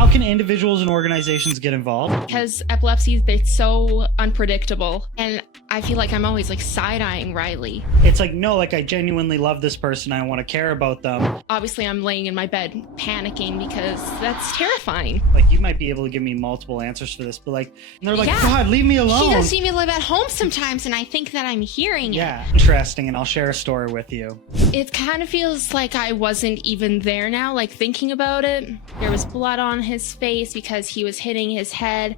How can individuals and organizations get involved? Because epilepsy, it's so unpredictable. And I feel like I'm always like side-eyeing Riley. It's like, no, like I genuinely love this person. I want to care about them. Obviously, I'm laying in my bed panicking because that's terrifying. Like, you might be able to give me multiple answers for this, but like, and they're like, Yeah. God, leave me alone. She does see me live at home sometimes, and I think that I'm hearing it. Yeah, interesting, and I'll share a story with you. It kind of feels like I wasn't even there now, like thinking about it. There was blood on his face because he was hitting his head.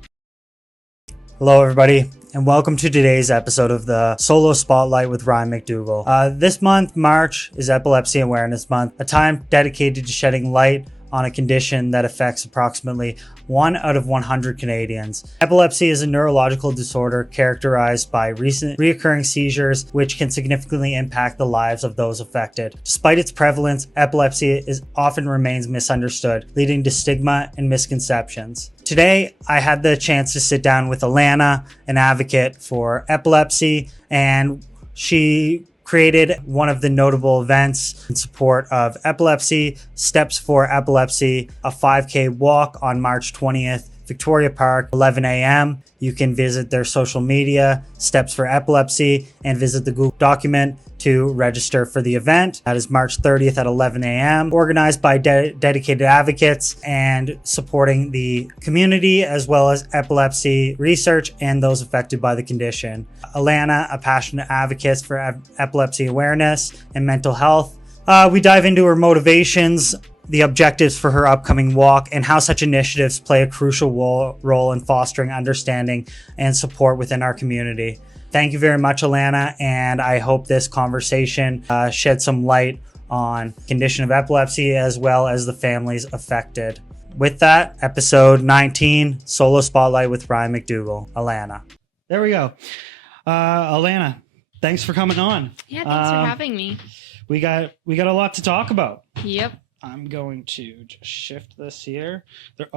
Hello everybody, and welcome to today's episode of the Solo Spotlight with Ryan MacDougall. This month, March, is Epilepsy Awareness Month, a time dedicated to shedding light on a condition that affects approximately 1 out of 100 Canadians. Epilepsy is a neurological disorder characterized by recent reoccurring seizures, which can significantly impact the lives of those affected. Despite its prevalence, epilepsy often remains misunderstood, leading to stigma and misconceptions. Today, I had the chance to sit down with Alana, an advocate for epilepsy, and she created one of the notable events in support of epilepsy, Steps for Epilepsy, a 5K walk on March 20th, Victoria Park, 11 a.m. You can visit their social media, Steps for Epilepsy, and visit the Google document to register for the event. That is March 30th at 11 a.m. Organized by dedicated advocates and supporting the community as well as epilepsy research and those affected by the condition. Alana, a passionate advocate for epilepsy awareness and mental health. We dive into her motivations, the objectives for her upcoming walk, and how such initiatives play a crucial role in fostering understanding and support within our community. Thank you very much, Alana, and I hope this conversation sheds some light on the condition of epilepsy as well as the families affected. With that, episode 19, Solo Spotlight with Ryan MacDougall. Alana. There we go. Alana, thanks for coming on. Yeah, thanks for having me. We got a lot to talk about. Yep. I'm going to just shift this here.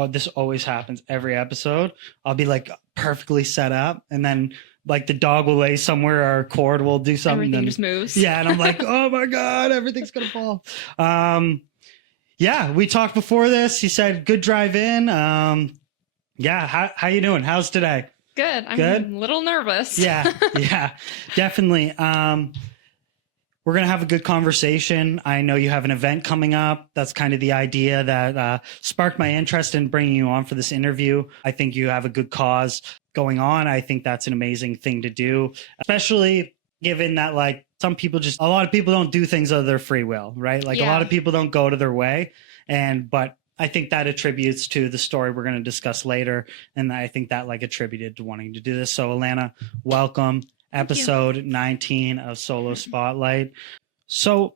This always happens every episode. I'll be like perfectly set up, and then like the dog will lay somewhere, our cord will do something. Everything just moves. Yeah, and I'm like, oh my God, everything's gonna fall. Yeah, we talked before this. You said good drive in. Yeah, how you doing? How's today? Good. I'm Good? a little nervous. Yeah, definitely. We're going to have a good conversation. I know you have an event coming up. That's kind of the idea that sparked my interest in bringing you on for this interview. I think you have a good cause going on. I think that's an amazing thing to do, especially given that like a lot of people don't do things of their free will, right? Like a lot of people don't go to their way. But I think that attributes to the story we're going to discuss later. And I think that like attributed to wanting to do this. So Alana, welcome. Episode 19 of Solo Spotlight. So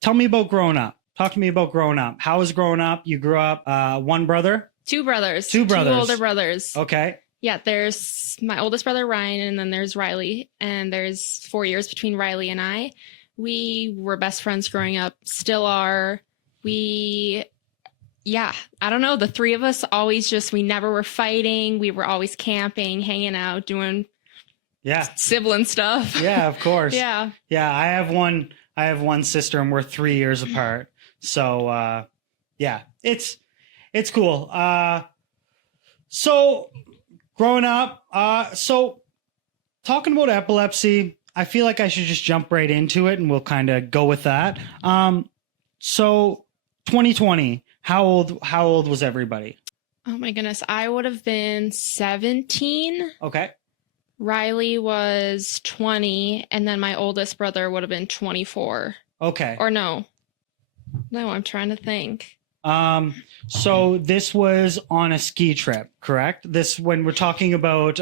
tell me about growing up. Talk to me about growing up. How was growing up? You grew up one brother? Two brothers. Two older brothers. Okay. Yeah, there's my oldest brother, Ryan, and then there's Riley. And there's 4 years between Riley and I. We were best friends growing up, still are. I don't know. The three of us we never were fighting. We were always camping, hanging out, doing sibling stuff. Yeah, of course. Yeah. I have one sister and we're 3 years apart. So it's cool. So growing up, so talking about epilepsy, I feel like I should just jump right into it and we'll kind of go with that. So 2020, how old was everybody? Oh my goodness. I would have been 17. Okay. Riley was 20, and then my oldest brother would have been 24. Okay. Or no, I'm trying to think. So this was on a ski trip, correct? When we're talking about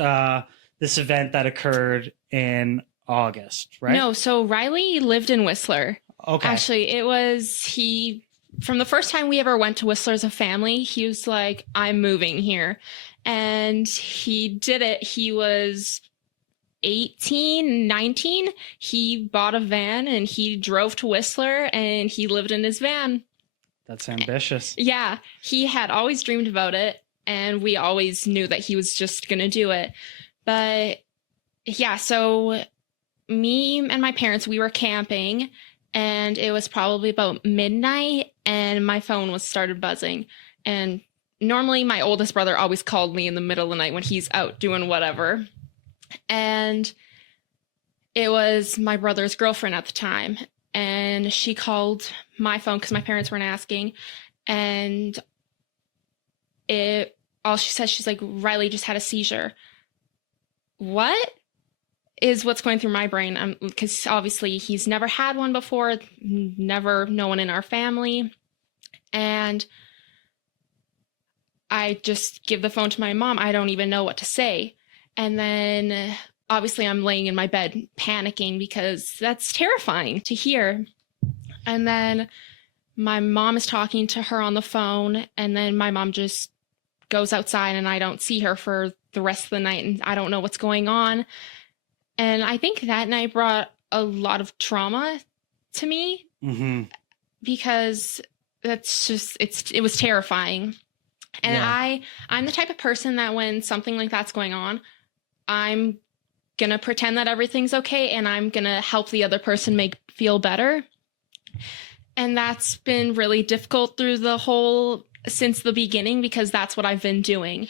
this event that occurred in August, right? No, so Riley lived in Whistler. Okay. Actually, from the first time we ever went to Whistler as a family, he was like, I'm moving here. And he did it. He was 18, 19. He bought a van and he drove to Whistler and he lived in his van. That's ambitious. Yeah, he had always dreamed about it and we always knew that he was just going to do it. But yeah, so me and my parents, we were camping and it was probably about midnight and my phone started buzzing. And normally my oldest brother always called me in the middle of the night when he's out doing whatever. And it was my brother's girlfriend at the time. And she called my phone because my parents weren't asking. And all she said, she's like, Riley just had a seizure. What is what's going through my brain? Because obviously he's never had one before, no one in our family. And I just give the phone to my mom. I don't even know what to say. And then obviously I'm laying in my bed panicking because that's terrifying to hear. And then my mom is talking to her on the phone, and then my mom just goes outside and I don't see her for the rest of the night, and I don't know what's going on. And I think that night brought a lot of trauma to me because that's just, it was terrifying. And I'm the type of person that when something like that's going on, I'm going to pretend that everything's okay and I'm going to help the other person feel better. And that's been really difficult since the beginning, because that's what I've been doing.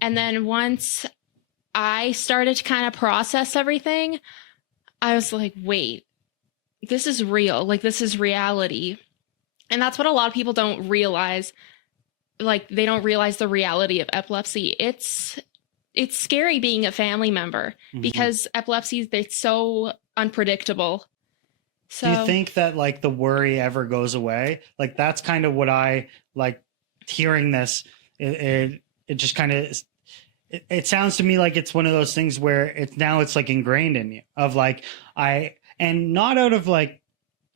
And then once I started to kind of process everything, I was like, wait, this is real. Like, this is reality. And that's what a lot of people don't realize. Like, they don't realize the reality of epilepsy. It's scary being a family member because epilepsy, it's so unpredictable. So, do you think that like the worry ever goes away? Like, that's kind of what I like hearing this. It just kind of, it sounds to me like it's one of those things where it's like ingrained in you of like, and not out of like,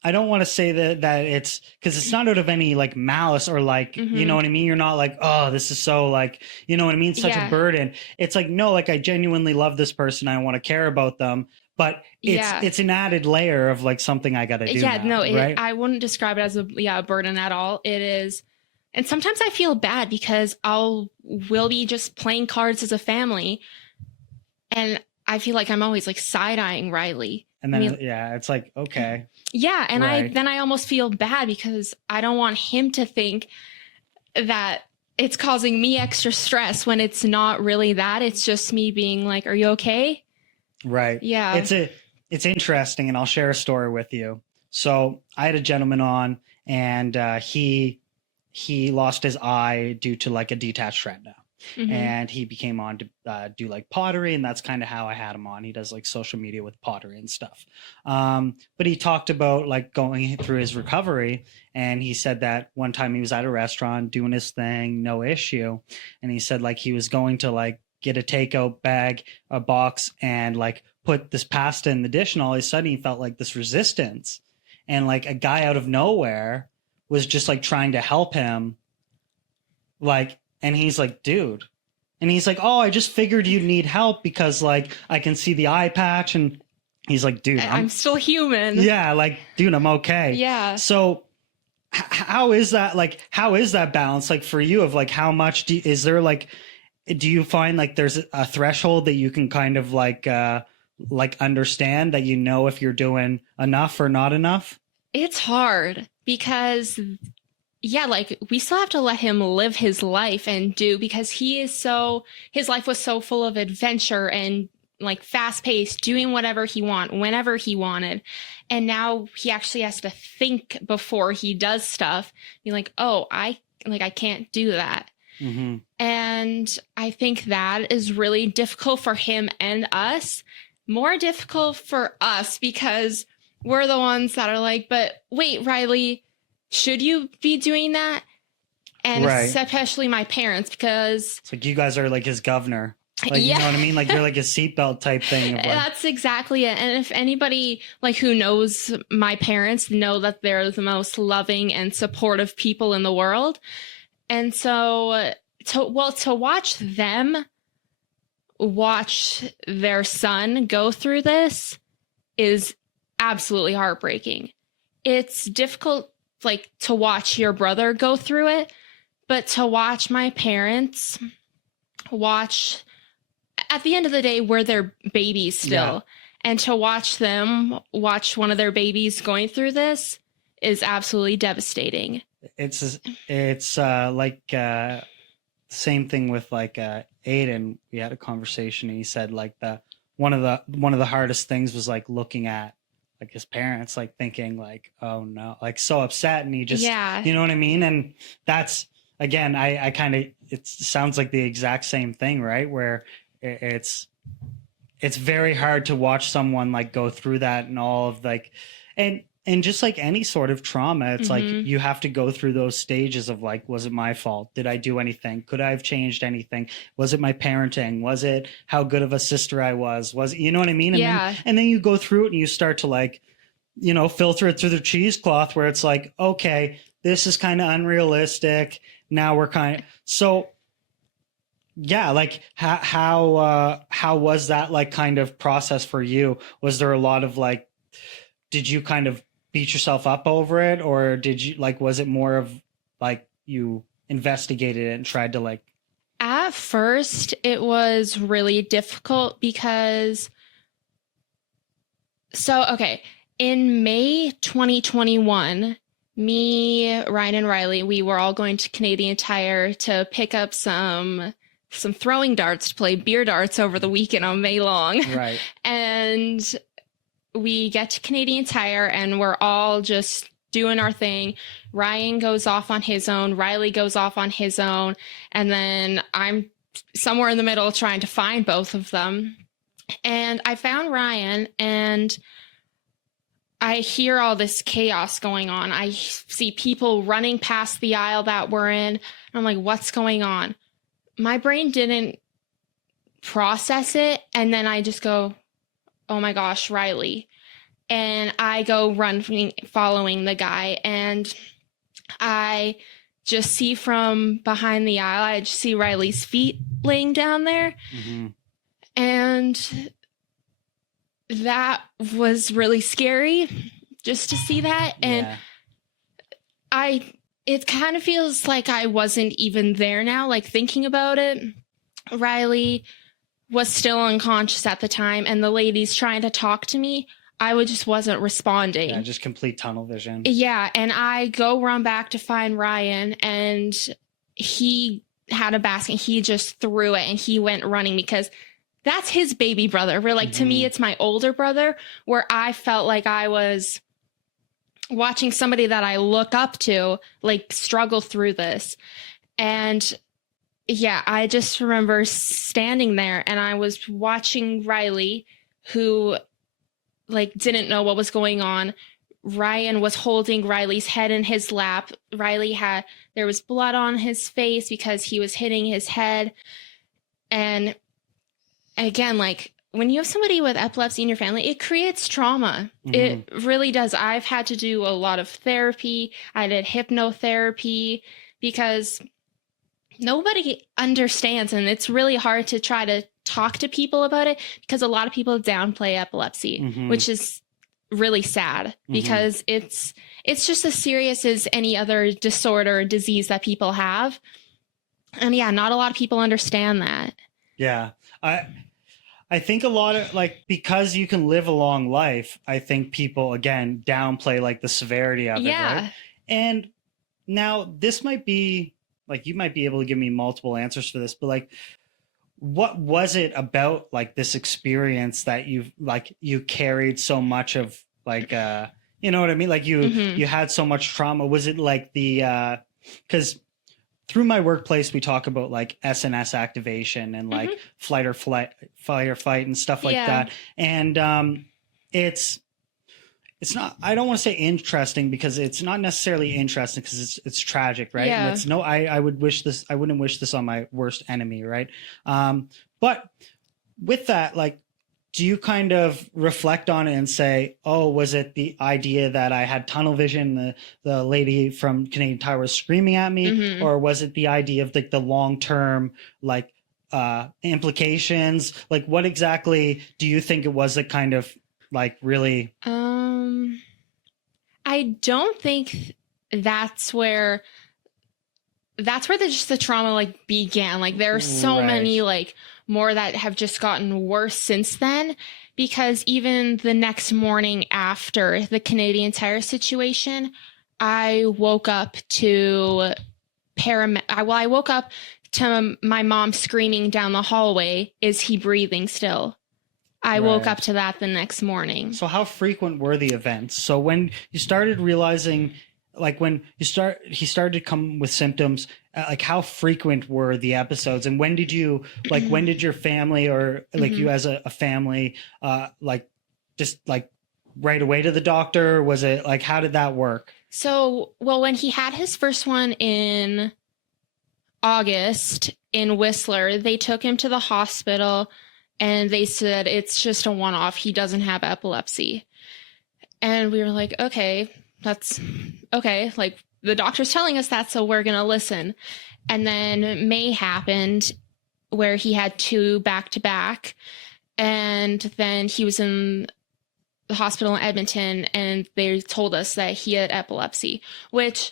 I don't want to say that it's because it's not out of any like malice or like, you know what I mean? You're not like, oh, this is so like, you know what I mean? Such a burden. It's like, no, like I genuinely love this person. I want to care about them. But it's an added layer of like something I got to do. Yeah, now, right? I wouldn't describe it as a burden at all. It is. And sometimes I feel bad because we'll be just playing cards as a family. And I feel like I'm always like side-eyeing Riley. And then, it's like, okay. Yeah. And I almost feel bad because I don't want him to think that it's causing me extra stress when it's not really that. It's just me being like, are you okay? Right. Yeah. It's interesting, and I'll share a story with you. So I had a gentleman on, and he lost his eye due to like a detached retina. And he became on to do like pottery, and that's kind of how I had him on. He does like social media with pottery and stuff. But he talked about like going through his recovery, and he said that one time he was at a restaurant doing his thing, no issue. And he said like he was going to like get a takeout bag, a box, and like put this pasta in the dish, and all of a sudden he felt like this resistance, and like a guy out of nowhere was just like trying to help him, like, and he's like, dude, and he's like, oh, I just figured you'd need help because like I can see the eye patch, and he's like, dude, I'm still human. Yeah, like, dude, I'm okay. Yeah. So how is that balance like for you of like how much is there like, do you find like there's a threshold that you can kind of like understand that, you know, if you're doing enough or not enough? It's hard because like we still have to let him live his life and because his life was so full of adventure and like fast paced, doing whatever he whenever he wanted. And now he actually has to think before he does stuff. Be like, oh, I can't do that. And I think that is really difficult for him and us. More difficult for us because we're the ones that are like, but wait, Riley, should you be doing that? And especially my parents, because it's like you guys are like his governor. Like, you know what I mean? Like you're like a seatbelt type thing. Of like, that's exactly it. And if anybody like who knows my parents know that they're the most loving and supportive people in the world. And so to watch them watch their son go through this is absolutely heartbreaking. It's difficult like to watch your brother go through it, but to watch my parents at the end of the day, we're their babies still. And to watch them watch one of their babies going through this is absolutely devastating. It's like same thing with like Aiden. We had a conversation and he said like one of the hardest things was like looking at like his parents, like thinking like, oh no, like so upset, and he just, you know what I mean? And that's, again, I kind of, it sounds like the exact same thing, right? Where it's very hard to watch someone like go through that and all of like, and just like any sort of trauma, it's like you have to go through those stages of like, was it my fault? Did I do anything? Could I have changed anything? Was it my parenting? Was it how good of a sister I was? Was it, you know what I mean? And then you go through it and you start to like, you know, filter it through the cheesecloth where it's like, okay, this is kind of unrealistic. Now we're kind of, so yeah, like how was that like kind of process for you? Was there a lot of like, did you kind of beat yourself up over it, or did you like, was it more of like you investigated it and tried to like? At first it was really difficult because in May 2021, me, Ryan, and Riley, we were all going to Canadian Tire to pick up some throwing darts to play beer darts over the weekend on May long. Right. And we get to Canadian Tire and we're all just doing our thing. Ryan goes off on his own. Riley goes off on his own. And then I'm somewhere in the middle trying to find both of them. And I found Ryan and I hear all this chaos going on. I see people running past the aisle that we're in. I'm like, what's going on? My brain didn't process it. And then I just go, oh my gosh, Riley. And I go running, following the guy. And I just see from behind the aisle, I just see Riley's feet laying down there. And that was really scary just to see that. And it kind of feels like I wasn't even there now, like thinking about it. Riley was still unconscious at the time, and the lady's trying to talk to me. I just wasn't responding. Yeah, just complete tunnel vision. Yeah, and I go run back to find Ryan, and he had a basket. He just threw it, and he went running because that's his baby brother. Where, like, to me, it's my older brother, where I felt like I was watching somebody that I look up to, like, struggle through this. And yeah, I just remember standing there and I was watching Riley, who like didn't know what was going on. Ryan was holding Riley's head in his lap. There was blood on his face because he was hitting his head. And again, like when you have somebody with epilepsy in your family, it creates trauma. It really does. I've had to do a lot of therapy. I did hypnotherapy because nobody understands, and it's really hard to try to talk to people about it because a lot of people downplay epilepsy, which is really sad because it's just as serious as any other disorder or disease that people have. And yeah, not a lot of people understand that. Yeah. I think a lot of like, because you can live a long life, I think people again downplay like the severity of it. Right? And now this might be like, you might be able to give me multiple answers for this, but like, what was it about like this experience that you carried so much of like, you know what I mean? Like you had so much trauma. Was it like the, cause through my workplace, we talk about like SNS activation and like fight or flight and stuff like that. And, it's not, I don't want to say interesting because it's not necessarily interesting because it's tragic, right? Yeah. And it's I wouldn't wish this on my worst enemy, right? But with that, like, do you kind of reflect on it and say, oh, was it the idea that I had tunnel vision, the lady from Canadian Tire was screaming at me, or was it the idea of like the long-term, like, implications? Like, what exactly do you think it was that kind of like really I don't think that's where the trauma like began. Like there are so many like more that have just gotten worse since then, because even the next morning after the Canadian Tire situation, I woke up to I woke up to my mom screaming down the hallway, "Is he breathing still?" I woke Right. up to that the next morning. So how frequent were the events? So when you started realizing, like when he started to come with symptoms, like how frequent were the episodes, and when did you when did your family or like you as a family like just like right away to the doctor? Or was it like, how did that work? So, well, when he had his first one in August in Whistler, they took him to the hospital and they said it's just a one-off. He doesn't have epilepsy. And we were like, okay, that's okay. Like the doctor's telling us that, so we're going to listen. And then May happened where he had 2 back-to-back. And then he was in the hospital in Edmonton and they told us that he had epilepsy, which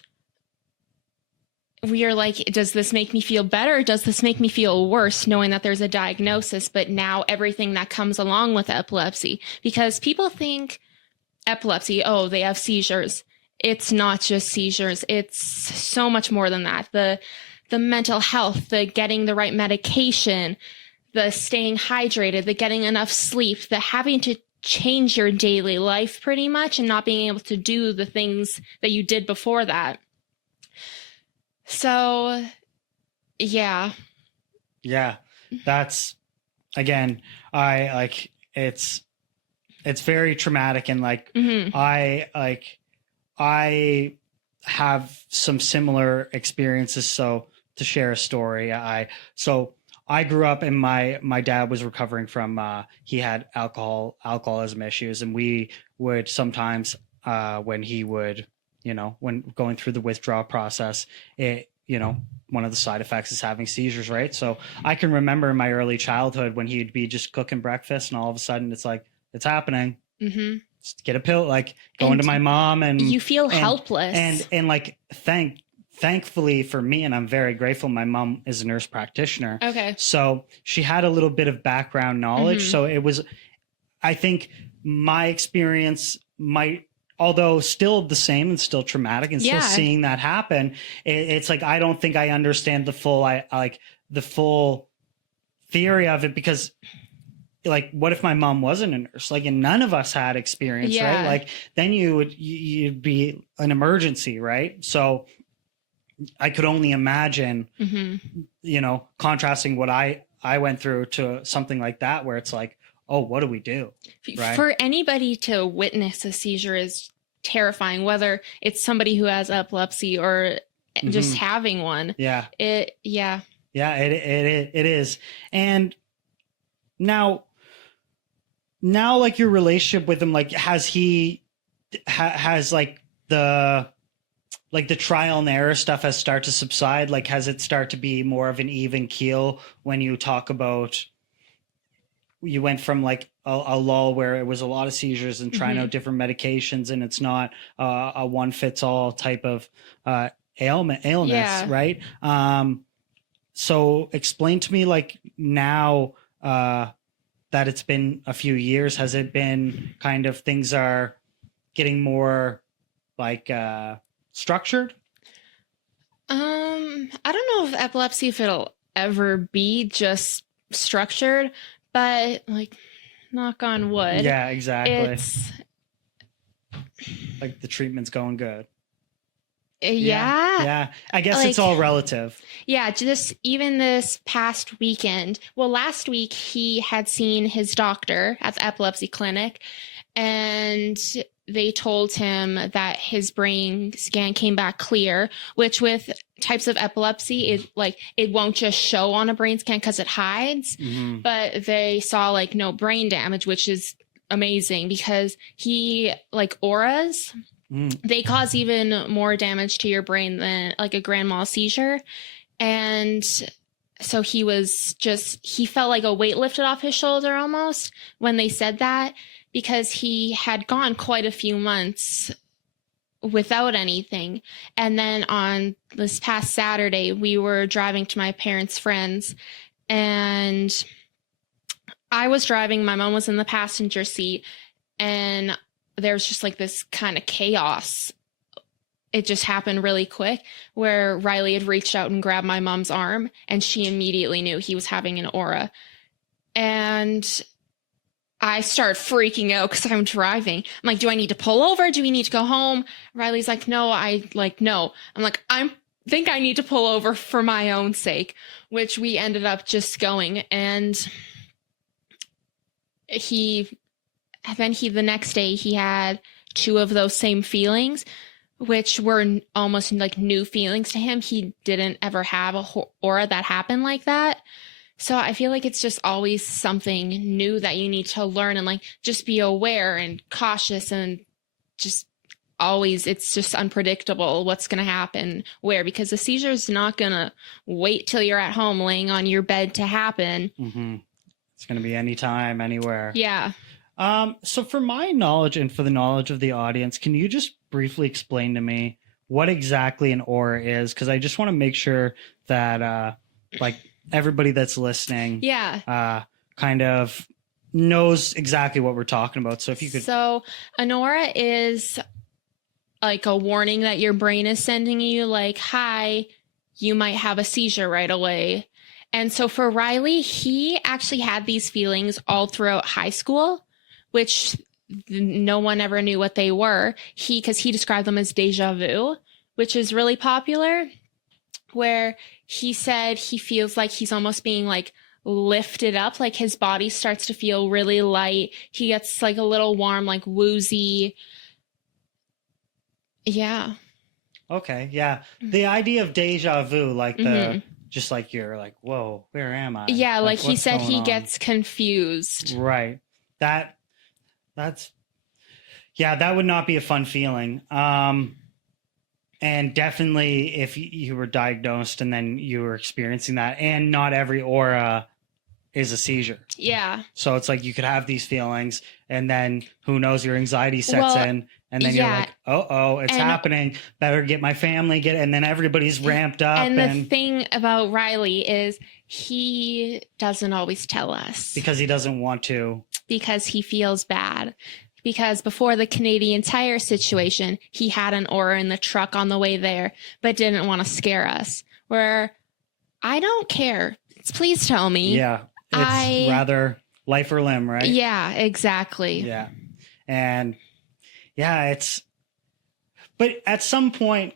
we are like, does this make me feel better? Does this make me feel worse knowing that there's a diagnosis, but now everything that comes along with epilepsy? Because people think epilepsy, oh, they have seizures. It's not just seizures. It's so much more than that. The mental health, the getting the right medication, the staying hydrated, the getting enough sleep, the having to change your daily life pretty much and not being able to do the things that you did before that. So, yeah. Yeah, that's, again, I like, it's very traumatic. And like, I have some similar experiences. So to share a story, I grew up and my dad was recovering from, he had alcoholism issues. And we would sometimes, when he would, when going through the withdrawal process, one of the side effects is having seizures, right? So I can remember in my early childhood when he'd be just cooking breakfast and all of a sudden it's like, it's happening. Mm-hmm. Just get a pill, like going to my mom and you feel helpless. And like, thankfully for me, and I'm very grateful, my mom is a nurse practitioner. Okay. So she had a little bit of background knowledge. So it was, I think my experience might, although still the same and still traumatic and still seeing that happen, it's like, I don't think I understand the full, the full theory of it, because like, what if my mom wasn't a nurse? Like, and none of us had experience, right? Like then you'd be an emergency, right? So I could only imagine, contrasting what I went through to something like that, where it's like, oh, what do we do? Right? For anybody to witness a seizure is terrifying, whether it's somebody who has epilepsy or just having one. Yeah. It is. And now like your relationship with him, like has like the trial and error stuff has started to subside? Like, has it start to be more of an even keel when you talk about, you went from like a lull where it was a lot of seizures and trying out different medications, and it's not a one fits all type of illness, right? So explain to me, like now that it's been a few years, has it been kind of things are getting more like structured? I don't know if epilepsy, if it'll ever be just structured, but like, knock on wood. Yeah, exactly. It's like the treatment's going good. Yeah. I guess it's all relative. Yeah, just even this past weekend. Well, last week he had seen his doctor at the epilepsy clinic, and they told him that his brain scan came back clear, which with types of epilepsy, it won't just show on a brain scan because it hides, but they saw like no brain damage, which is amazing because he like auras. They cause even more damage to your brain than like a grand mal seizure. And so he felt like a weight lifted off his shoulder almost when they said that, because he had gone quite a few months without anything. And then on this past Saturday, we were driving to my parents' friends, and I was driving, my mom was in the passenger seat, and there was just like this kind of chaos it just happened really quick, where Riley had reached out and grabbed my mom's arm, and she immediately knew he was having an aura. And I started freaking out because I'm driving. I'm like, do I need to pull over? Do we need to go home? Riley's like, no. No. I'm like, think I need to pull over for my own sake, which we ended up just going. And the next day he had 2 of those same feelings, which were almost like new feelings to him. He didn't ever have a aura that happened like that. So I feel like it's just always something new that you need to learn, and like just be aware and cautious, and just always, it's just unpredictable what's going to happen where, because the seizure is not going to wait till you're at home laying on your bed to happen. Mm-hmm. It's going to be anytime, anywhere. Yeah. So for my knowledge and for the knowledge of the audience, can you just briefly explain to me what exactly an aura is? Because I just want to make sure that like everybody that's listening kind of knows exactly what we're talking about. So if you could. So an aura is like a warning that your brain is sending you, like, hi, you might have a seizure right away. And so for Riley, he actually had these feelings all throughout high school, which no one ever knew what they were. Because he described them as deja vu, which is really popular, where he said he feels like he's almost being like lifted up, like his body starts to feel really light. He gets like a little warm, like woozy. Yeah. Okay. Yeah. The idea of deja vu, like just like you're like, whoa, where am I? Yeah. Like he said, he gets confused. Right. That would not be a fun feeling. And definitely if you were diagnosed and then you were experiencing that, and not every aura is a seizure. Yeah. So it's like you could have these feelings, and then who knows, your anxiety sets in, and then you're like, oh, it's happening. Better get my family, and then everybody's ramped up. And the thing about Riley is he doesn't always tell us. Because he doesn't want to. Because he feels bad. Because before the Canadian Tire situation, he had an aura in the truck on the way there, but didn't want to scare us. Where I don't care. Please tell me. Yeah. It's rather life or limb, right? Yeah, exactly. Yeah. And but at some point,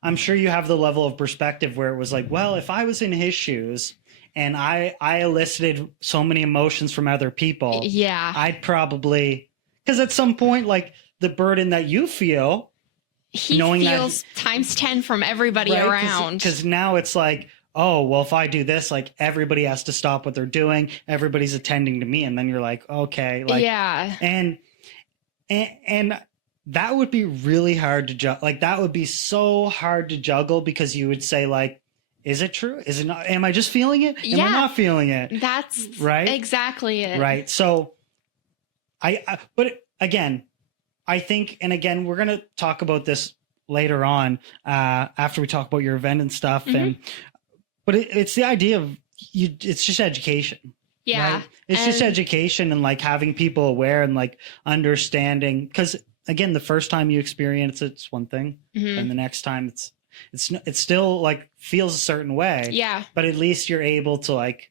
I'm sure you have the level of perspective where it was like, well, if I was in his shoes and I elicited so many emotions from other people, I'd probably, because at some point, like the burden that you feel, he feels times 10 from everybody around. Because now it's like, oh, well, if I do this, like everybody has to stop what they're doing. Everybody's attending to me. And then you're like, okay. Like, yeah. And that would be really hard to juggle. Like that would be so hard to juggle, because you would say like, is it true? Is it not? Am I just feeling it? Am I not feeling it? That's right. Exactly it. Right. So but again, I think, and again, we're going to talk about this later on, after we talk about your event and stuff. But it's the idea of it's just education. Yeah. Right? It's just education, and like having people aware and like understanding, because again, the first time you experience it's one thing, and the next time it's still like feels a certain way. Yeah. But at least you're able to like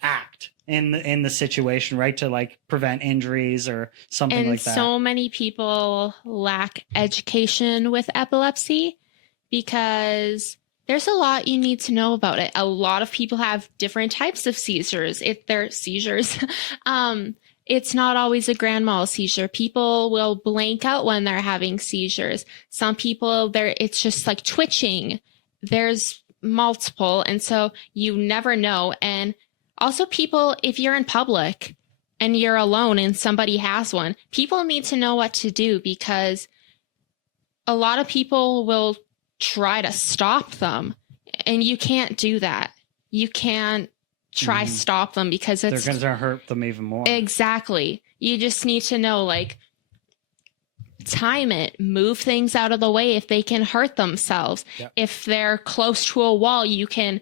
act in the situation, right? To like prevent injuries or something like that. And so many people lack education with epilepsy, because there's a lot you need to know about it. A lot of people have different types of seizures. If they're seizures, it's not always a grand mal seizure. People will blank out when they're having seizures. Some people, it's just like twitching. There's multiple, and so you never know. And also people, if you're in public and you're alone and somebody has one, people need to know what to do, because a lot of people will try to stop them, and you can't do that. You can't try stop them, because they're going to hurt them even more. Exactly. You just need to know, like, time it, move things out of the way if they can hurt themselves. Yep. If they're close to a wall, you can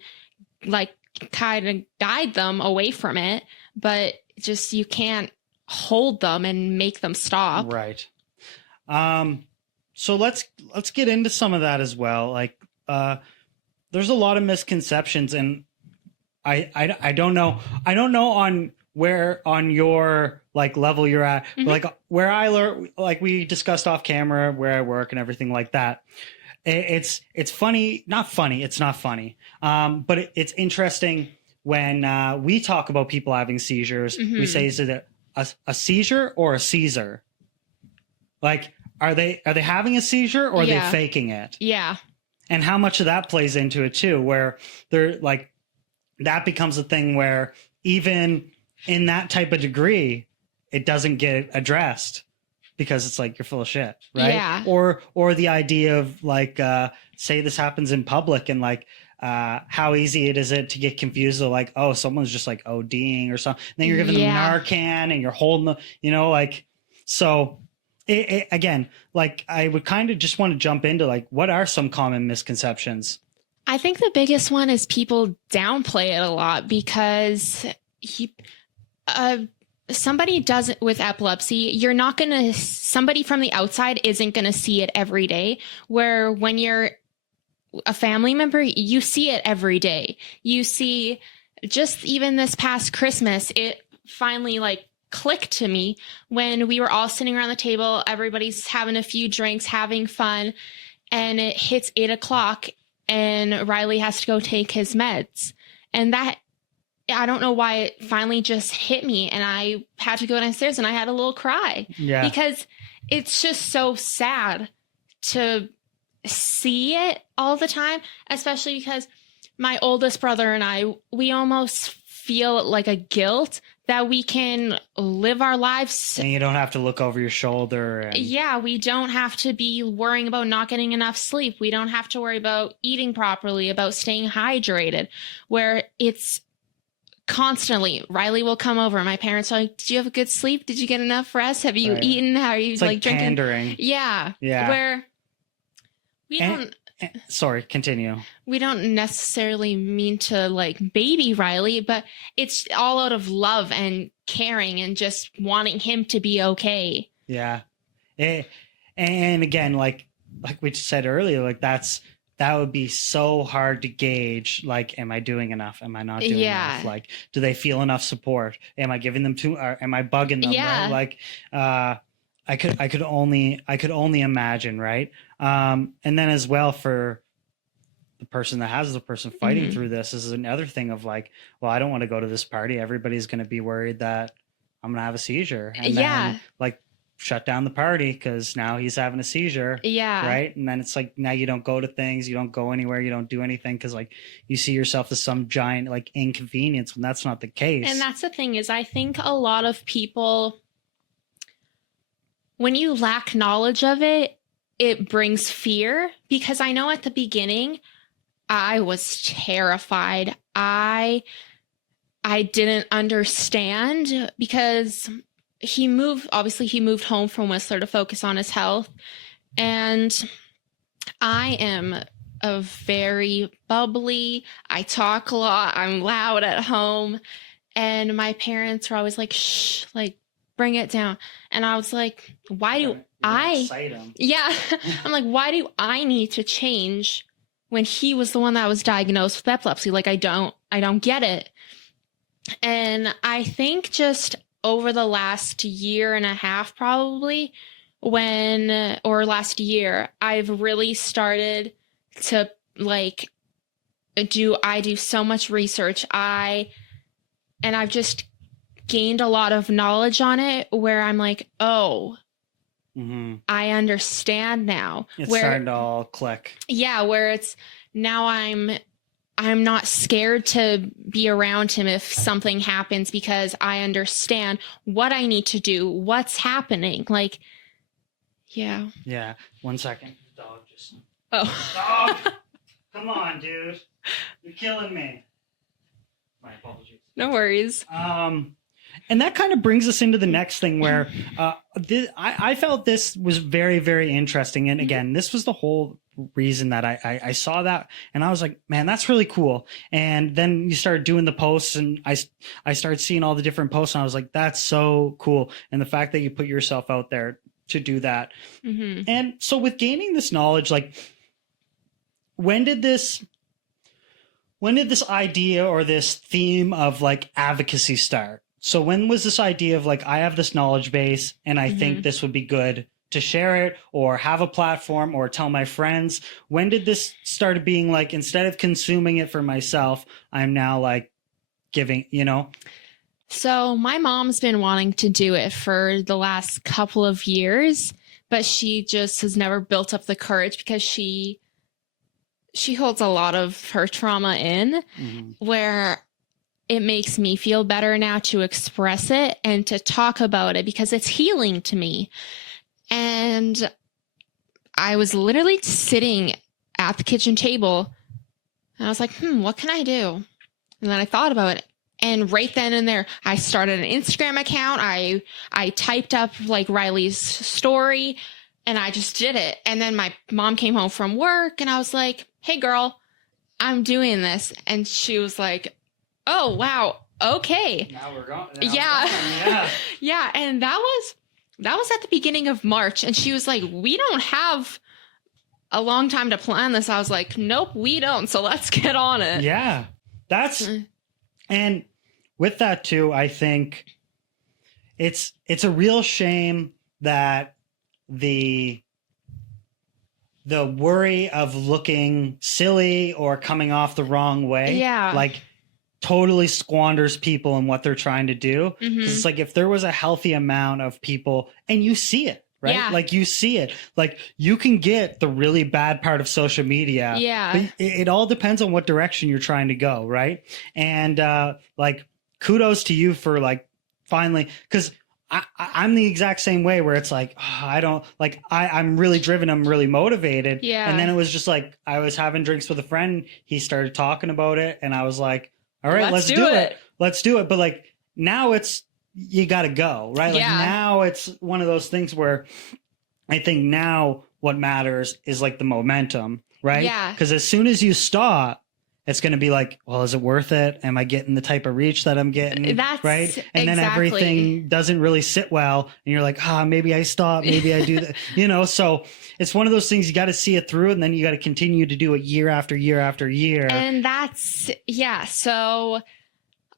like kind of guide them away from it, but just you can't hold them and make them stop. Right. So let's get into some of that as well. Like, there's a lot of misconceptions, and I don't know on where on your like level you're at, but like where I learn, like we discussed off camera, where I work and everything like that. It's funny, not funny. It's not funny. But it's interesting when we talk about people having seizures. We say, is it a seizure or a Caesar? Like, are they having a seizure or are they faking it? Yeah. And how much of that plays into it too, where they're like, that becomes a thing where even in that type of degree, it doesn't get addressed because it's like, you're full of shit, right? Yeah. Or the idea of like, say this happens in public and like, how easy it is to get confused of like, oh, someone's just like ODing or something. Then you're giving them Narcan and you're holding the, you know, like, so again, like I would kind of just want to jump into like, what are some common misconceptions? I think the biggest one is people downplay it a lot because somebody does it with epilepsy. You're not going to, somebody from the outside isn't going to see it every day, where when you're a family member, you see it every day. You see, just even this past Christmas, it finally like clicked to me when we were all sitting around the table, everybody's having a few drinks, having fun, and it hits 8:00 and Riley has to go take his meds. And that, I don't know why it finally just hit me, and I had to go downstairs and I had a little cry. Yeah. Because it's just so sad to see it all the time, especially because my oldest brother and I, we almost feel like a guilt that we can live our lives. And you don't have to look over your shoulder. And... Yeah, we don't have to be worrying about not getting enough sleep. We don't have to worry about eating properly, about staying hydrated, where it's constantly, Riley will come over. My parents are like, did you have a good sleep? Did you get enough rest? Have you eaten? How are you it's like drinking? Pandering. Yeah. Yeah. Where we don't... Sorry, continue. We don't necessarily mean to like baby Riley, but it's all out of love and caring and just wanting him to be okay. Yeah. And again, like we said earlier, like that would be so hard to gauge. Like, am I doing enough? Am I not doing enough? Like, do they feel enough support? Am I giving them or am I bugging them? Yeah. Right? Like, I could only imagine, right? And then as well for the person that has the person fighting through this is another thing of like, well, I don't want to go to this party. Everybody's going to be worried that I'm going to have a seizure, and then like shut down the party because now he's having a seizure. Yeah. Right. And then it's like, now you don't go to things, you don't go anywhere, you don't do anything because like you see yourself as some giant like inconvenience when that's not the case. And that's the thing is, I think a lot of people, when you lack knowledge of it, it brings fear, because I know at the beginning I was terrified. I didn't understand because he moved home from Whistler to focus on his health. And I am a very bubbly, I talk a lot, I'm loud at home. And my parents were always like, shh, like, bring it down. And I was like, why do Yeah. I'm like, why do I need to change when he was the one that was diagnosed with epilepsy? Like, I don't get it. And I think just over the last year and a half, probably last year, I've really started to like do so much research. I've just gained a lot of knowledge on it where I'm like, oh, I understand now. It's starting to all click. Yeah, where it's now I'm not scared to be around him if something happens because I understand what I need to do, what's happening. Like, yeah. Yeah. 1 second. The dog just... Oh. Dog! Come on, dude. You're killing me. My apologies. No worries. And that kind of brings us into the next thing where I felt this was very, very interesting. And again, this was the whole reason that I saw that. And I was like, man, that's really cool. And then you started doing the posts and I started seeing all the different posts and I was like, that's so cool. And the fact that you put yourself out there to do that. Mm-hmm. And so with gaining this knowledge, like when did this idea or this theme of like advocacy start? So when was this idea of like, I have this knowledge base and I think this would be good to share it or have a platform or tell my friends? When did this start being like, instead of consuming it for myself, I'm now like giving, you know? So my mom's been wanting to do it for the last couple of years, but she just has never built up the courage because she holds a lot of her trauma in, where it makes me feel better now to express it and to talk about it because it's healing to me. And I was literally sitting at the kitchen table and I was like, what can I do? And then I thought about it. And right then and there, I started an Instagram account. I typed up like Riley's story and I just did it. And then my mom came home from work and I was like, hey girl, I'm doing this. And she was like, oh, wow. Okay. Now we're going. Yeah. Yeah. And that was at the beginning of March. And she was like, we don't have a long time to plan this. I was like, nope, we don't. So let's get on it. Yeah. And with that too, I think it's a real shame that the worry of looking silly or coming off the wrong way, like totally squanders people and what they're trying to do. Because it's like, if there was a healthy amount of people, and you see it, right? Yeah. Like you see it, like you can get the really bad part of social media. Yeah. But it all depends on what direction you're trying to go. Right. And like, kudos to you for like finally, because I'm the exact same way where it's like, I don't like, I'm really driven. I'm really motivated. Yeah. And then it was just like, I was having drinks with a friend. He started talking about it and I was like, all right, let's do it. Let's do it. But like now you got to go, right? Like now it's one of those things where I think now what matters is like the momentum, right? Yeah. Because as soon as you stop, it's going to be like, well, is it worth it? Am I getting the type of reach that I'm getting? That's right. And then everything doesn't really sit well. And you're like, maybe I stop. Maybe I do that, you know? So it's one of those things you got to see it through and then you got to continue to do it year after year after year. And so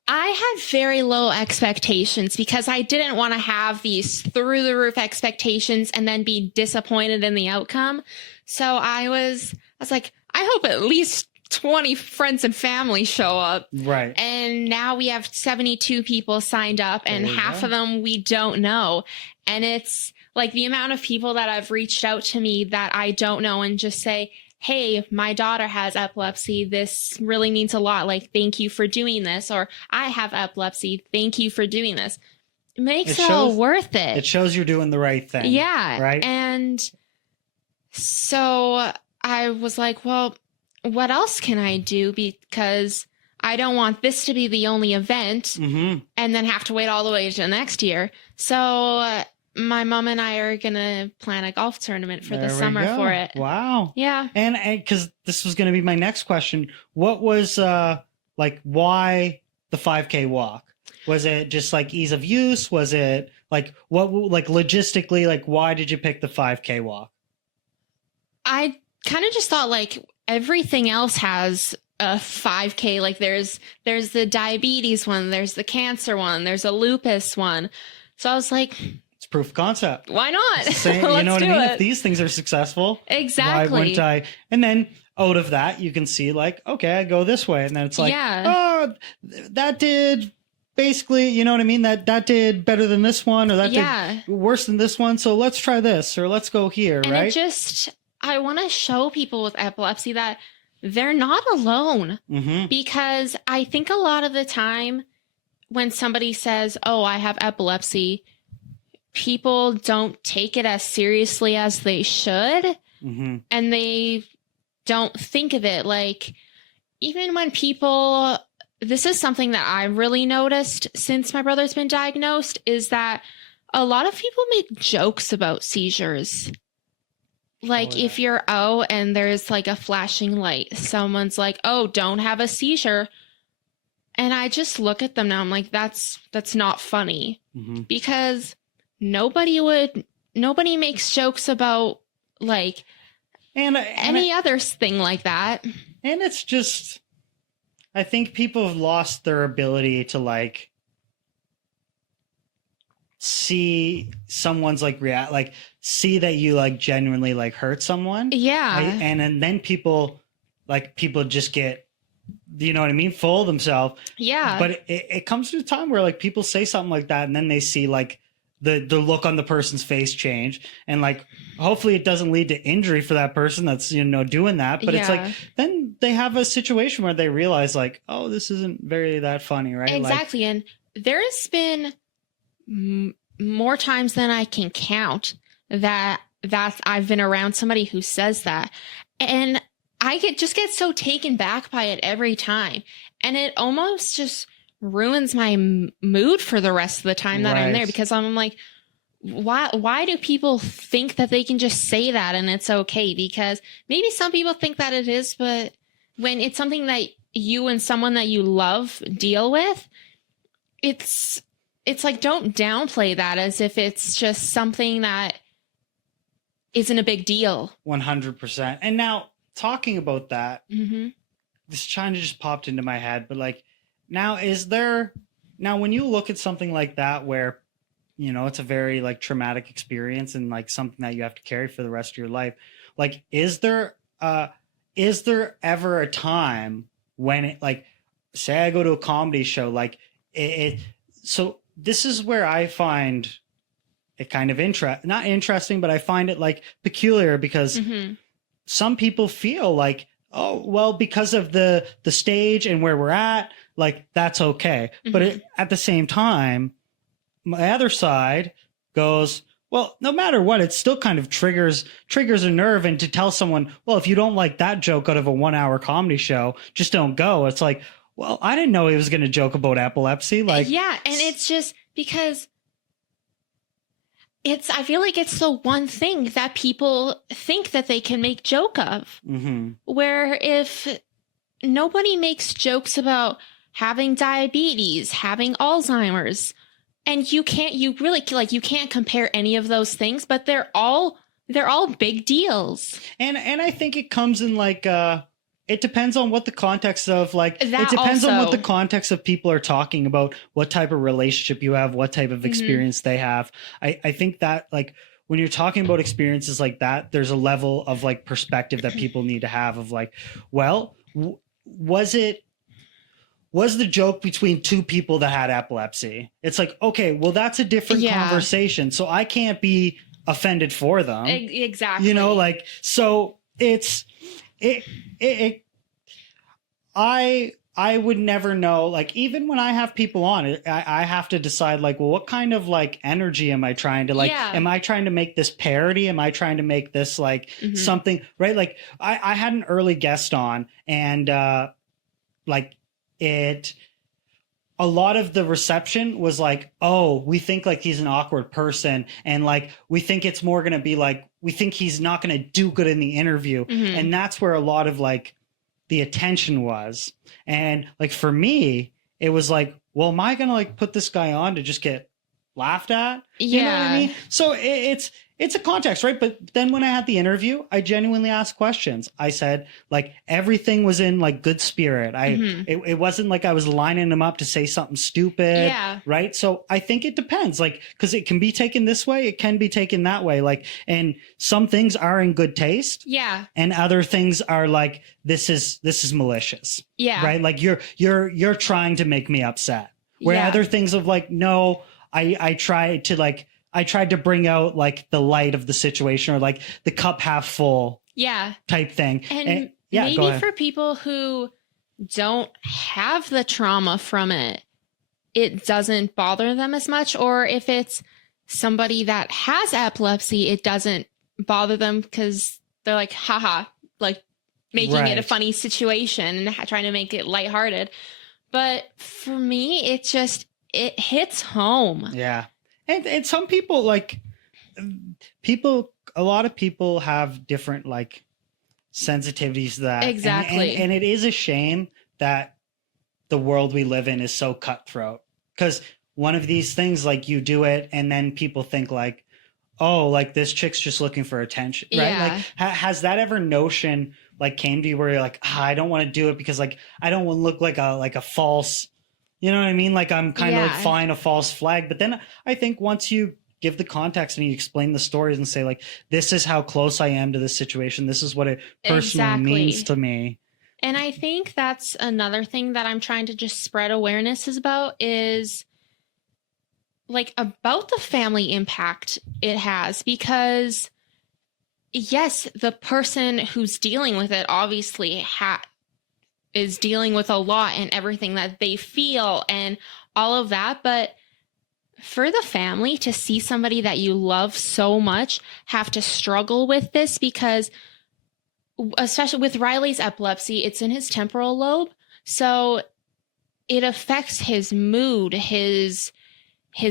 I had very low expectations because I didn't want to have these through the roof expectations and then be disappointed in the outcome. So I was like, I hope at least 20 friends and family show up. Right. And now we have 72 people signed up and half of them we don't know. And it's like the amount of people that have reached out to me that I don't know and just say, hey, my daughter has epilepsy. This really means a lot. Like, thank you for doing this. Or I have epilepsy. Thank you for doing this. It makes it all worth it. It shows you're doing the right thing. Yeah. Right. And so I was like, well, what else can I do? Because I don't want this to be the only event and then have to wait all the way to next year. So my mom and I are going to plan a golf tournament for the summer for it. Wow. Yeah. And because this was going to be my next question. What was like, why the 5K walk? Was it just like ease of use? Was it like what, like logistically, like why did you pick the 5K walk? I kind of just thought like everything else has a 5K. Like there's the diabetes one, there's the cancer one, there's a lupus one. So I was like, it's proof of concept. Why not? You know what I mean? If these things are successful, exactly. Why wouldn't I? And then out of that, you can see like, okay, I go this way. And then it's like, oh, that did basically, you know what I mean? That did better than this one, or that did worse than this one. So let's try this, or let's go here, and right? I want to show people with epilepsy that they're not alone, because I think a lot of the time when somebody says, oh, I have epilepsy, people don't take it as seriously as they should. And they don't think of it like, even when people, this is something that I really noticed since my brother's been diagnosed, is that a lot of people make jokes about seizures. Like if you're out and there's like a flashing light, someone's like, oh, don't have a seizure. And I just look at them now. I'm like, that's not funny, because nobody would nobody makes jokes about like any other thing like that. And it's just, I think people have lost their ability to like see someone's like react, like see that you like genuinely like hurt someone. Yeah. And then people just get, you know what I mean, full of themselves. Yeah. But it comes to a time where like people say something like that and then they see like the look on the person's face change, and like hopefully it doesn't lead to injury for that person that's, you know, doing that. But it's like then they have a situation where they realize like, oh, this isn't very that funny, right? Exactly. And there's been more times than I can count that I've been around somebody who says that, and I just get so taken back by it every time, and it almost just ruins my mood for the rest of the time that I'm there, because I'm like, why do people think that they can just say that and it's okay? Because maybe some people think that it is, but when it's something that you and someone that you love deal with, it's like, don't downplay that as if it's just something that isn't a big deal. 100%. And now talking about that, this China just popped into my head, but like, now when you look at something like that, where, you know, it's a very like traumatic experience and like something that you have to carry for the rest of your life, like, is there ever a time when it, like, say I go to a comedy show, like so this is where I find it kind of not interesting, but I find it like peculiar, because some people feel like, oh, well, because of the stage and where we're at, like, that's okay. But at the same time, my other side goes, well, no matter what, it still kind of triggers a nerve. And to tell someone, well, if you don't like that joke out of a 1-hour comedy show, just don't go. It's like, well, I didn't know he was going to joke about epilepsy. Like, yeah. And it's just because I feel like it's the one thing that people think that they can make joke of, where if nobody makes jokes about having diabetes, having Alzheimer's, and you can't compare any of those things, but they're all big deals. And I think it comes in like, it depends on what the context of, like, that it depends also, on what the context of people are talking about, what type of relationship you have, what type of experience they have. I think that, like, when you're talking about experiences like that, there's a level of like perspective that people need to have of like, well, was the joke between two people that had epilepsy? It's like, okay, well, that's a different conversation. So I can't be offended for them. Exactly. You know, like, so I would never know, like, even when I have people on, I have to decide, like, well, what kind of like energy am I trying to, like, am I trying to make this parody? Am I trying to make this like something, right? Like I had an early guest on, and like, a lot of the reception was like, oh, we think like he's an awkward person, and like we think it's more going to be like, we think he's not going to do good in the interview. And that's where a lot of like the attention was. And like for me, it was like, well, am I going to like put this guy on to just get laughed at? You know what I mean? So it's a context, right? But then when I had the interview, I genuinely asked questions. I said, like, everything was in like good spirit. It wasn't like I was lining them up to say something stupid, right? So I think it depends, like, because it can be taken this way, it can be taken that way, like, and some things are in good taste, and other things are like, this is malicious, right? Like you're trying to make me upset. Where other things of like, no, I tried to bring out like the light of the situation, or like the cup half full type thing. And maybe for people who don't have the trauma from it, it doesn't bother them as much. Or if it's somebody that has epilepsy, it doesn't bother them because they're like, haha, like making it a funny situation and trying to make it lighthearted. But for me, it hits home. Yeah. And some people, like, a lot of people have different like sensitivities to that. Exactly. And it is a shame that the world we live in is so cutthroat, because one of these things, like, you do it and then people think like, oh, like this chick's just looking for attention, right? Yeah. Like, has that ever notion like came to you where you're like, I don't want to do it because like I don't want to look like a false, you know what I mean? Like I'm kind of like flying a false flag. But then I think once you give the context and you explain the stories and say like, this is how close I am to this situation. This is what it personally means to me. And I think that's another thing that I'm trying to just spread awareness about is like about the family impact it has, because yes, the person who's dealing with it obviously is dealing with a lot and everything that they feel and all of that. But for the family to see somebody that you love so much have to struggle with this, because especially with Riley's epilepsy, it's in his temporal lobe. So it affects his mood, his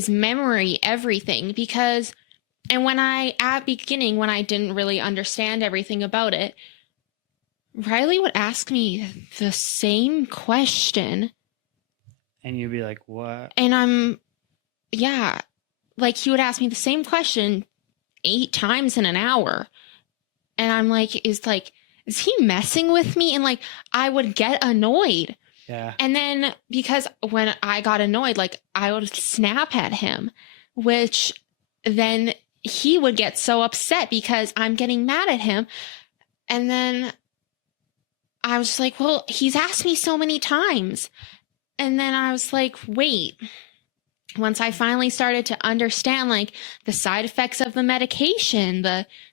memory, everything. Because, and when at beginning, when I didn't really understand everything about it, Riley would ask me the same question. And you'd be like, what? And like he would ask me the same question 8 times in an hour. And I'm like, is he messing with me? And like, I would get annoyed. Yeah. And then because when I got annoyed, like I would snap at him, which then he would get so upset because I'm getting mad at him. And then I was like, well, he's asked me so many times. And then I was like, wait. Once I finally started to understand like the side effects of the medication,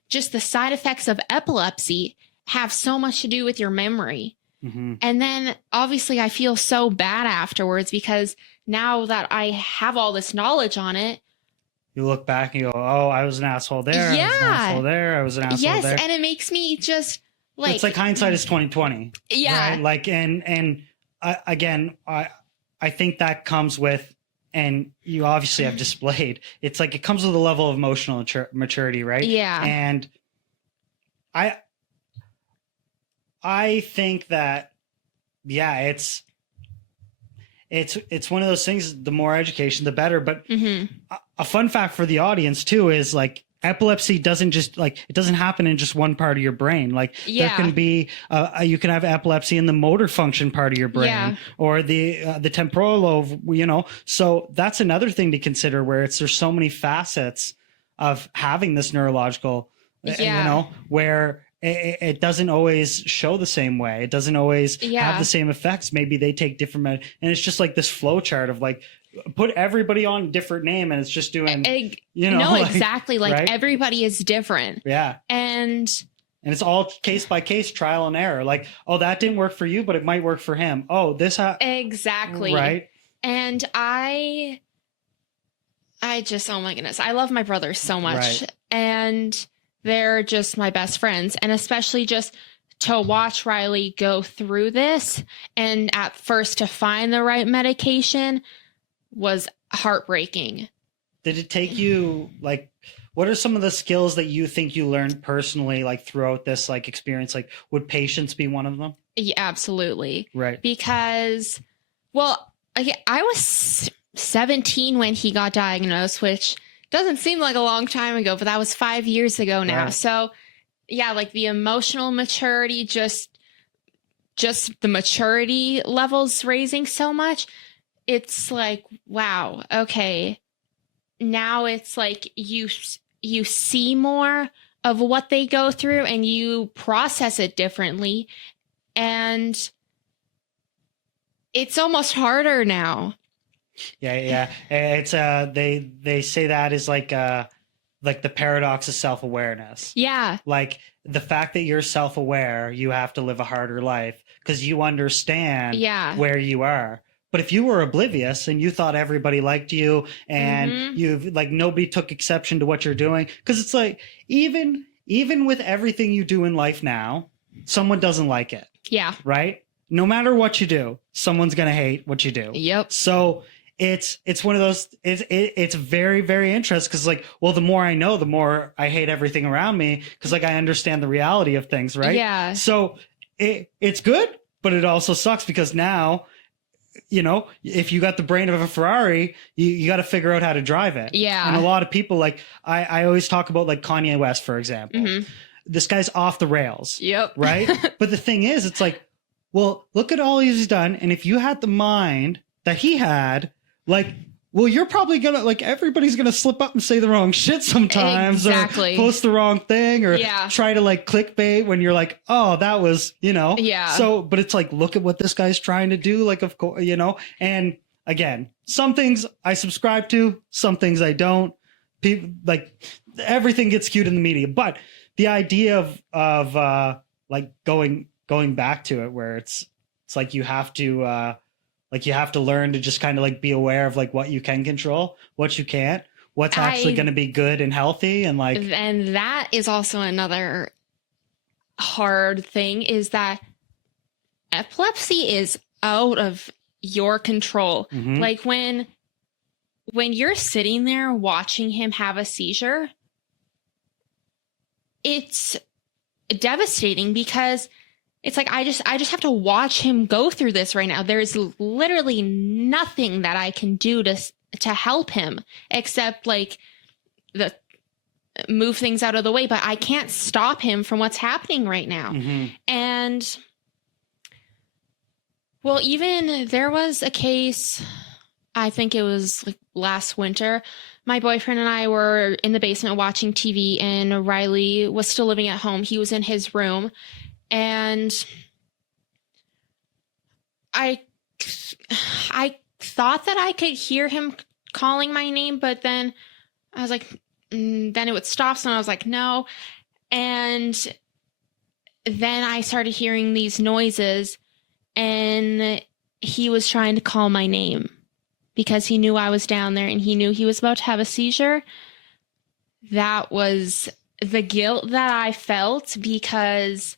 just the side effects of epilepsy have so much to do with your memory. Mm-hmm. And then obviously I feel so bad afterwards because now that I have all this knowledge on it, you look back and you go, oh, I was an asshole there. Yeah. I was an asshole there. I was an asshole there. Yes. And it makes me just like, it's like hindsight is 20/20. Yeah. Right? Like, and again, I think that comes with, and you obviously have displayed, it's like it comes with a level of emotional maturity, right? Yeah. And I think that, yeah, it's one of those things, the more education, the better. But a fun fact for the audience too is like epilepsy doesn't just like, it doesn't happen in just one part of your brain. Like there can be, you can have epilepsy in the motor function part of your brain or the temporal lobe, you know? So that's another thing to consider where there's so many facets of having this neurological, you know, where it doesn't always show the same way. It doesn't always have the same effects. Maybe they take different, and it's just like this flow chart of like, put everybody on a different name and it's just doing, you know. No, like, exactly. Like right? everybody is different. Yeah. And it's all case by case, trial and error. Like, oh, that didn't work for you, but it might work for him. Oh, this. Exactly. Right. And I just, oh my goodness, I love my brothers so much. Right. And they're just my best friends. And especially just to watch Riley go through this and at first to find the right medication was heartbreaking. Did it take you, like, what are some of the skills that you think you learned personally, like throughout this like experience? Like, would patience be one of them? Yeah, absolutely. Right. Because, well, I was 17 when he got diagnosed, which doesn't seem like a long time ago, but that was 5 years ago now. Right. So yeah, like the emotional maturity, just the maturity levels raising so much. It's like, wow, okay. Now it's like you see more of what they go through and you process it differently. And it's almost harder now. Yeah. It's they say that is like the paradox of self-awareness. Yeah. Like the fact that you're self-aware, you have to live a harder life because you understand where you are. But if you were oblivious and you thought everybody liked you and you've like nobody took exception to what you're doing, because it's like even with everything you do in life now, someone doesn't like it. Yeah. Right? No matter what you do, someone's going to hate what you do. Yep. So it's one of those, it's very, very interesting because like, well, the more I know, the more I hate everything around me because like I understand the reality of things, right? Yeah. So it's good, but it also sucks because now you know, if you got the brain of a Ferrari, you got to figure out how to drive it. Yeah. And a lot of people, like, I always talk about like Kanye West, for example. Mhm. This guy's off the rails. Yep. Right. But the thing is, it's like, well, look at all he's done. And if you had the mind that he had, like, well, you're probably gonna, like, everybody's gonna slip up and say the wrong shit sometimes, Exactly. or post the wrong thing, or Yeah. try to like clickbait when you're like, oh, that was, you know. Yeah. So, but it's like, look at what this guy's trying to do, like, of course, you know. And again, some things I subscribe to, some things I don't. People, like, everything gets skewed in the media, but the idea of like going back to it, where it's like you have to learn to just kind of like be aware of like what you can control, what you can't, what's actually going to be good and healthy, and like. And that is also another hard thing, is that epilepsy is out of your control. Mhm. Like when you're sitting there watching him have a seizure, it's devastating, because it's like, I just have to watch him go through this right now. There's literally nothing that I can do to help him, except like move things out of the way, but I can't stop him from what's happening right now. Mhm. And well, even there was a case, I think it was like last winter. My boyfriend and I were in the basement watching TV, and Riley was still living at home. He was in his room, and I thought that I could hear him calling my name, but then I was like, then it would stop. So I was like, no. And then I started hearing these noises, and he was trying to call my name because he knew I was down there, and he knew he was about to have a seizure. That was the guilt that I felt, because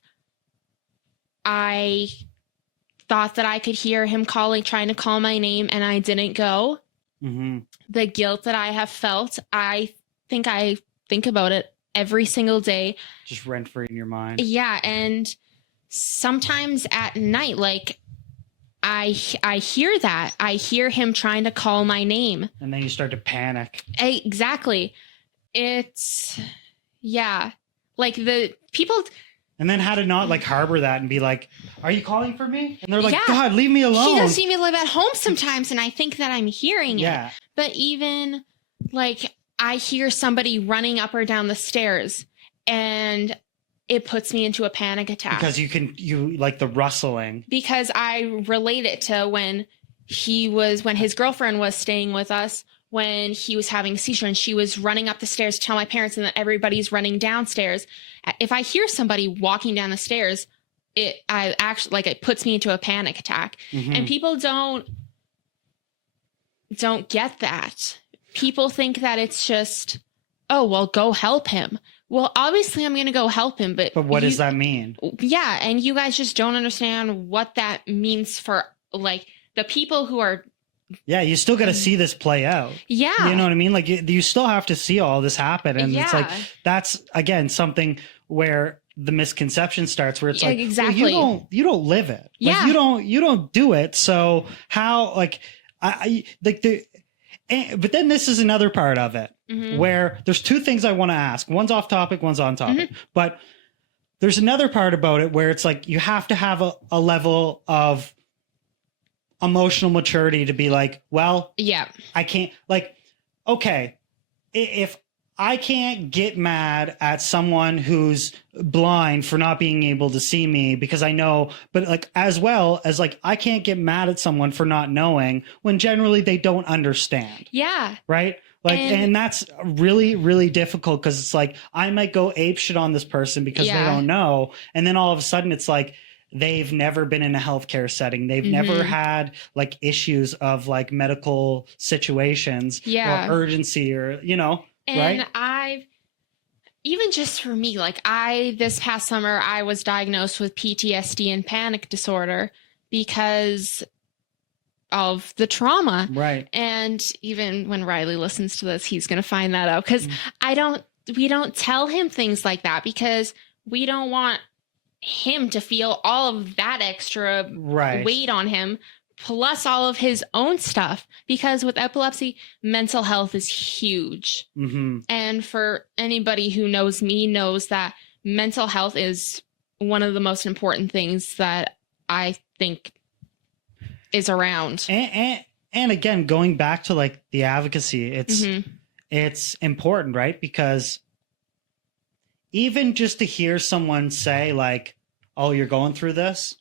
I thought that I could hear him trying to call my name, and I didn't go. Mhm. The guilt that I have felt, I think about it every single day. Just rent free in your mind. Yeah. And sometimes at night, like, I hear that. I hear him trying to call my name. And then you start to panic. Exactly. It's, yeah. Like the people. And then how to not like harbor that and be like, are you calling for me? And they're like, Yeah. God, leave me alone. He doesn't even live at home sometimes, and I think that I'm hearing Yeah. it. But even like I hear somebody running up or down the stairs, and it puts me into a panic attack. Because you like the rustling. Because I relate it to when his girlfriend was staying with us, when he was having a seizure, and she was running up the stairs to tell my parents, and then everybody's running downstairs. If I hear somebody walking down the stairs, it puts me into a panic attack. Mhm. And people don't get that. People think that it's just, oh, well, go help him. Well, obviously I'm going to go help him, but But what does that mean? Yeah, and you guys just don't understand what that means for like the people who are. Yeah, you still got to see this play out. Yeah. You know what I mean? Like you still have to see all this happen. And it's like, that's again, something where the misconception starts, where it's like, exactly. well, you don't live it. Like, Yeah. you don't do it. So how, like, but then this is another part of it. Mhm. Where there's two things I want to ask. One's off topic, one's on topic. But there's another part about it where it's like you have to have a level of emotional maturity to be like, well, Yeah. I can't, like, okay, if I can't get mad at someone who's blind for not being able to see me because I know, but like, as well as like, I can't get mad at someone for not knowing when generally they don't understand. Yeah. Right. Like, and that's really, really difficult, because it's like, I might go ape shit on this person because they don't know. And then all of a sudden it's like, they've never been in a healthcare setting. They've never had like issues of like medical situations or urgency or, you know, And right? I've, even just for me, like this past summer, I was diagnosed with PTSD and panic disorder because of the trauma. Right. And even when Riley listens to this, he's going to find that out, because we don't tell him things like that, because we don't want him to feel all of that extra weight on him. plus all of his own stuff, because with epilepsy, mental health is huge. Mm-hmm. And for anybody who knows me knows that mental health is one of the most important things that I think is around. And again, going back to like the advocacy, it's important, right? Because even just to hear someone say like, oh, you're going through this.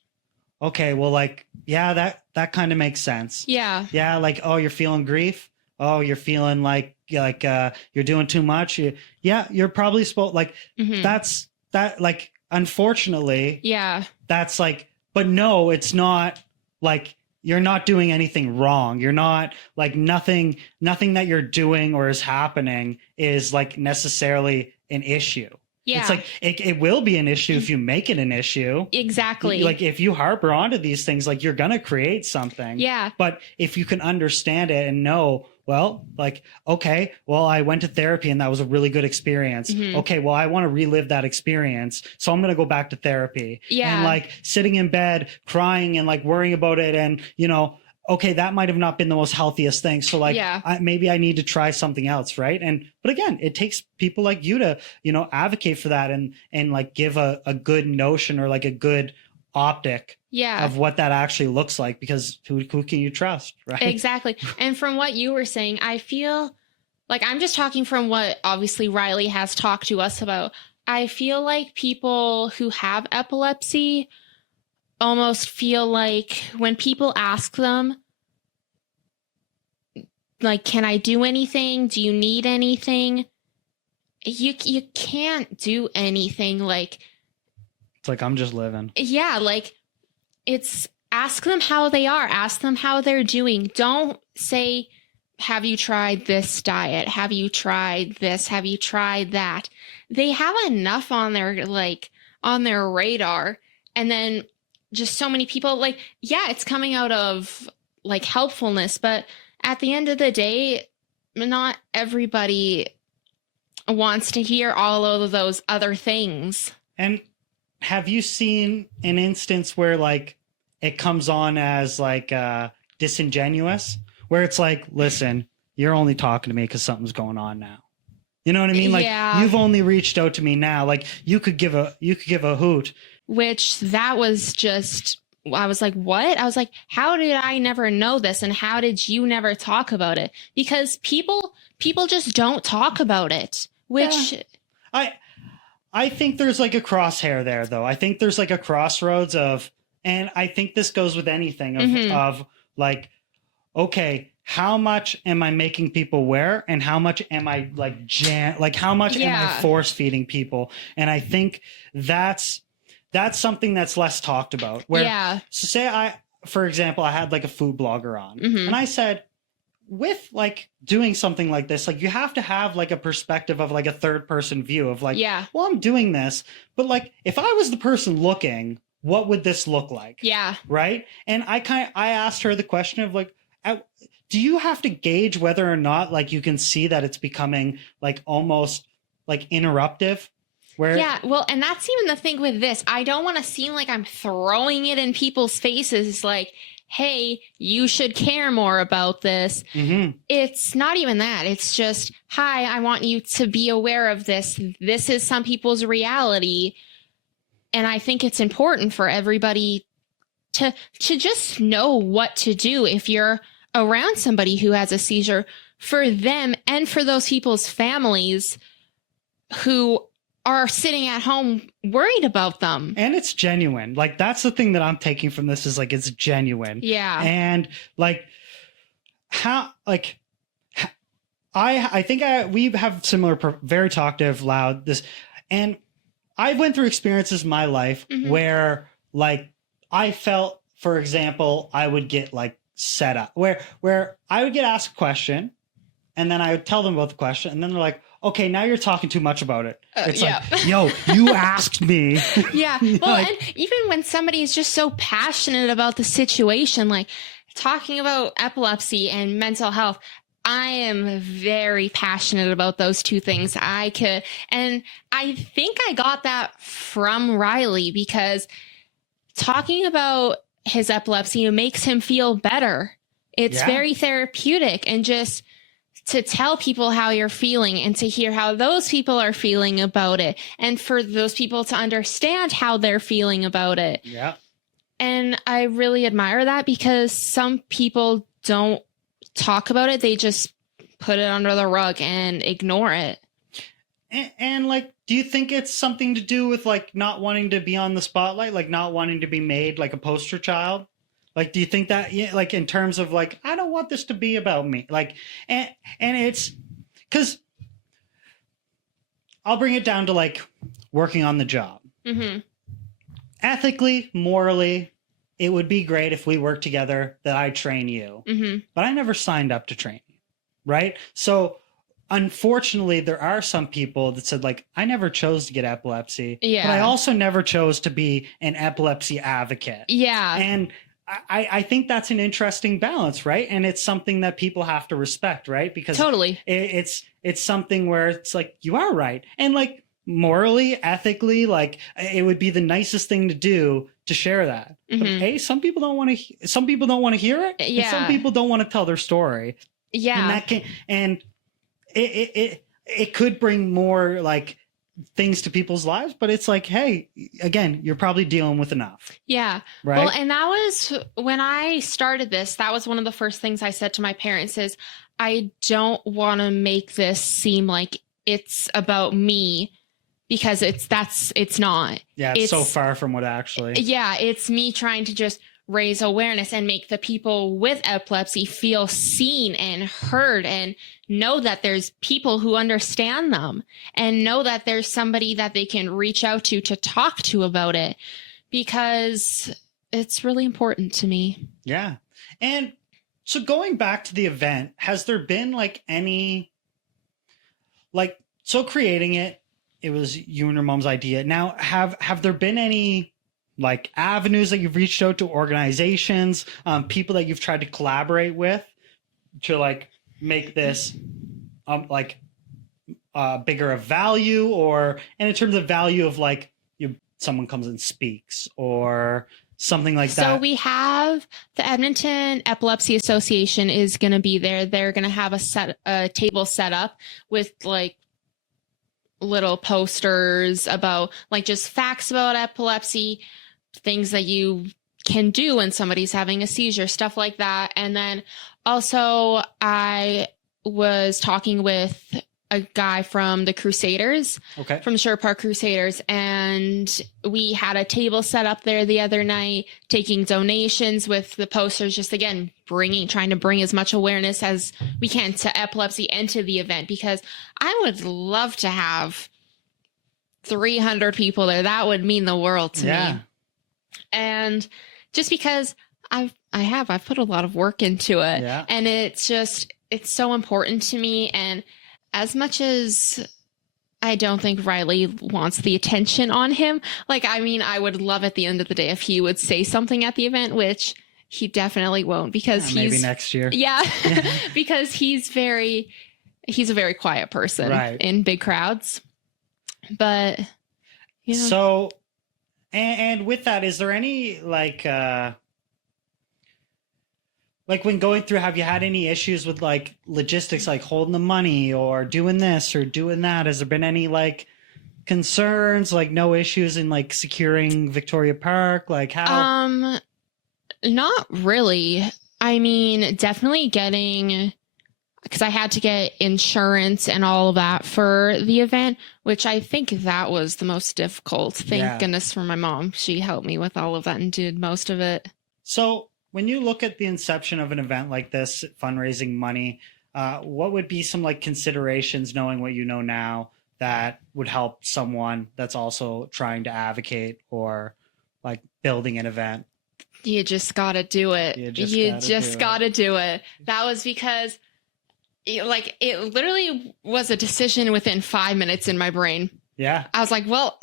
Okay, well, like, yeah, that kind of makes sense. Yeah. Yeah, like, oh, you're feeling grief. Oh, you're feeling like you're doing too much. You're probably supposed like that's that like unfortunately. Yeah. That's like, but no, it's not like you're not doing anything wrong. You're not like nothing that you're doing or is happening is like necessarily an issue. Yeah. It's like it will be an issue if you make it an issue. Exactly. Like if you harbor onto these things, like you're going to create something. Yeah. But if you can understand it and know, well, like, okay, well, I went to therapy and that was a really good experience. Okay, well, I want to relive that experience. So I'm going to go back to therapy. Yeah. And like sitting in bed, crying and like worrying about it. And, you know, okay, that might have not been the most healthiest thing. So like, maybe I need to try something else. Right. But again, it takes people like you to, you know, advocate for that and like give a good notion or like a good optic of what that actually looks like, because who can you trust? Right. Exactly. And from what you were saying, I feel like I'm just talking from what obviously Riley has talked to us about. I feel like people who have epilepsy almost feel like when people ask them, like, can I do anything? Do you need anything? You can't do anything. Like, it's like, I'm just living. Yeah. Like, it's ask them how they are. Ask them how they're doing. Don't say, have you tried this diet? Have you tried this? Have you tried that? They have enough on their, like, on their radar. And then just so many people, like, yeah, it's coming out of like helpfulness, but at the end of the day, not everybody wants to hear all of those other things. And have you seen an instance where like it comes on as like disingenuous, where it's like, listen, you're only talking to me because something's going on now. You know what I mean? Like, you've only reached out to me now. Like, you could give a hoot. Which that was just, I was like, what? I was like, how did I never know this? And how did you never talk about it? Because people just don't talk about it, which I think there's like a crosshair there though. I think there's like a crossroads of, and I think this goes with anything of like, okay, how much am I making people aware, and how much am I like how much am I force feeding people? And I think that's something that's less talked about. Where so say for example, I had like a food blogger on, and I said, with like doing something like this, like you have to have like a perspective of like a third person view of like, well, I'm doing this, but like if I was the person looking, what would this look like? Yeah. Right. And I asked her the question of like, do you have to gauge whether or not like you can see that it's becoming like almost like interruptive? Well, and that's even the thing with this. I don't want to seem like I'm throwing it in people's faces like, hey, you should care more about this. It's not even that. It's just, hi, I want you to be aware of this. This is some people's reality. And I think it's important for everybody to just know what to do if you're around somebody who has a seizure, for them and for those people's families who are sitting at home worried about them. And it's genuine. Like, that's the thing that I'm taking from this is like, it's genuine. Yeah. And like, how, like, I think we have similar, very talkative, loud, this, and I went through experiences in my life where like, I felt, for example, I would get like set up where I would get asked a question and then I would tell them about the question and then they're like, okay, now you're talking too much about it. It's like, yo, you asked me. Yeah. Well, like, and even when somebody is just so passionate about the situation, like talking about epilepsy and mental health, I am very passionate about those two things. And I think I got that from Riley, because talking about his epilepsy, it makes him feel better. It's very therapeutic, and just to tell people how you're feeling and to hear how those people are feeling about it, and for those people to understand how they're feeling about it. Yeah. And I really admire that, because some people don't talk about it. They just put it under the rug and ignore it. And like, do you think it's something to do with like not wanting to be on the spotlight, like not wanting to be made like a poster child? Like, do you think that, like, in terms of like, I don't want this to be about me, like, and it's because I'll bring it down to like working on the job. Mm-hmm. Ethically, morally, it would be great if we worked together, that I train you, but I never signed up to train you, right? So unfortunately, there are some people that said like, I never chose to get epilepsy, but I also never chose to be an epilepsy advocate. Yeah. And I think that's an interesting balance, right? And it's something that people have to respect, right? Because totally, it's something where it's like, you are right. And like morally, ethically, like it would be the nicest thing to do to share that. But hey, some people don't want to hear it. Yeah. And some people don't want to tell their story. Yeah. And that can, and it could bring more like things to people's lives, but it's like, hey, again, you're probably dealing with enough. Yeah. Right. Well, and that was when I started this, that was one of the first things I said to my parents is, I don't want to make this seem like it's about me, because it's not. Yeah. It's so far from what actually. Yeah. It's me trying to just raise awareness and make the people with epilepsy feel seen and heard, and know that there's people who understand them, and know that there's somebody that they can reach out to talk to about it, because it's really important to me. Yeah. And so going back to the event, has there been like any, like, so creating it was you and your mom's idea. Now, have there been any like avenues that you've reached out to, organizations, people that you've tried to collaborate with to like make this like bigger of value, or, and in terms of value of like someone comes and speaks or something like that? So we have the Edmonton Epilepsy Association is going to be there. They're going to have a table set up with like little posters about like just facts about epilepsy, things that you can do when somebody's having a seizure, stuff like that. And then also I was talking with a guy from the Crusaders, from the Sherwood Park Crusaders, and we had a table set up there the other night, taking donations with the posters, just again, trying to bring as much awareness as we can to epilepsy and to the event, because I would love to have 300 people there. That would mean the world to me. And just because I've put a lot of work into it, and it's so important to me. And as much as I don't think Riley wants the attention on him, like, I mean, I would love at the end of the day if he would say something at the event, which he definitely won't, because maybe next year. Yeah. Because he's a very quiet person in big crowds. But, you know. So, and with that, is there any like when going through, have you had any issues with like logistics, like holding the money or doing this or doing that? Has there been any like concerns, like no issues in like securing Victoria Park? Like how? Not really. I mean, definitely because I had to get insurance and all of that for the event, which I think that was the most difficult. Thank goodness for my mom. She helped me with all of that and did most of it. So when you look at the inception of an event like this, fundraising money, what would be some like considerations, knowing what you know now, that would help someone that's also trying to advocate or like building an event? You just got to do it. You just got to do it. That was because it literally was a decision within 5 minutes in my brain. Yeah. I was like, well,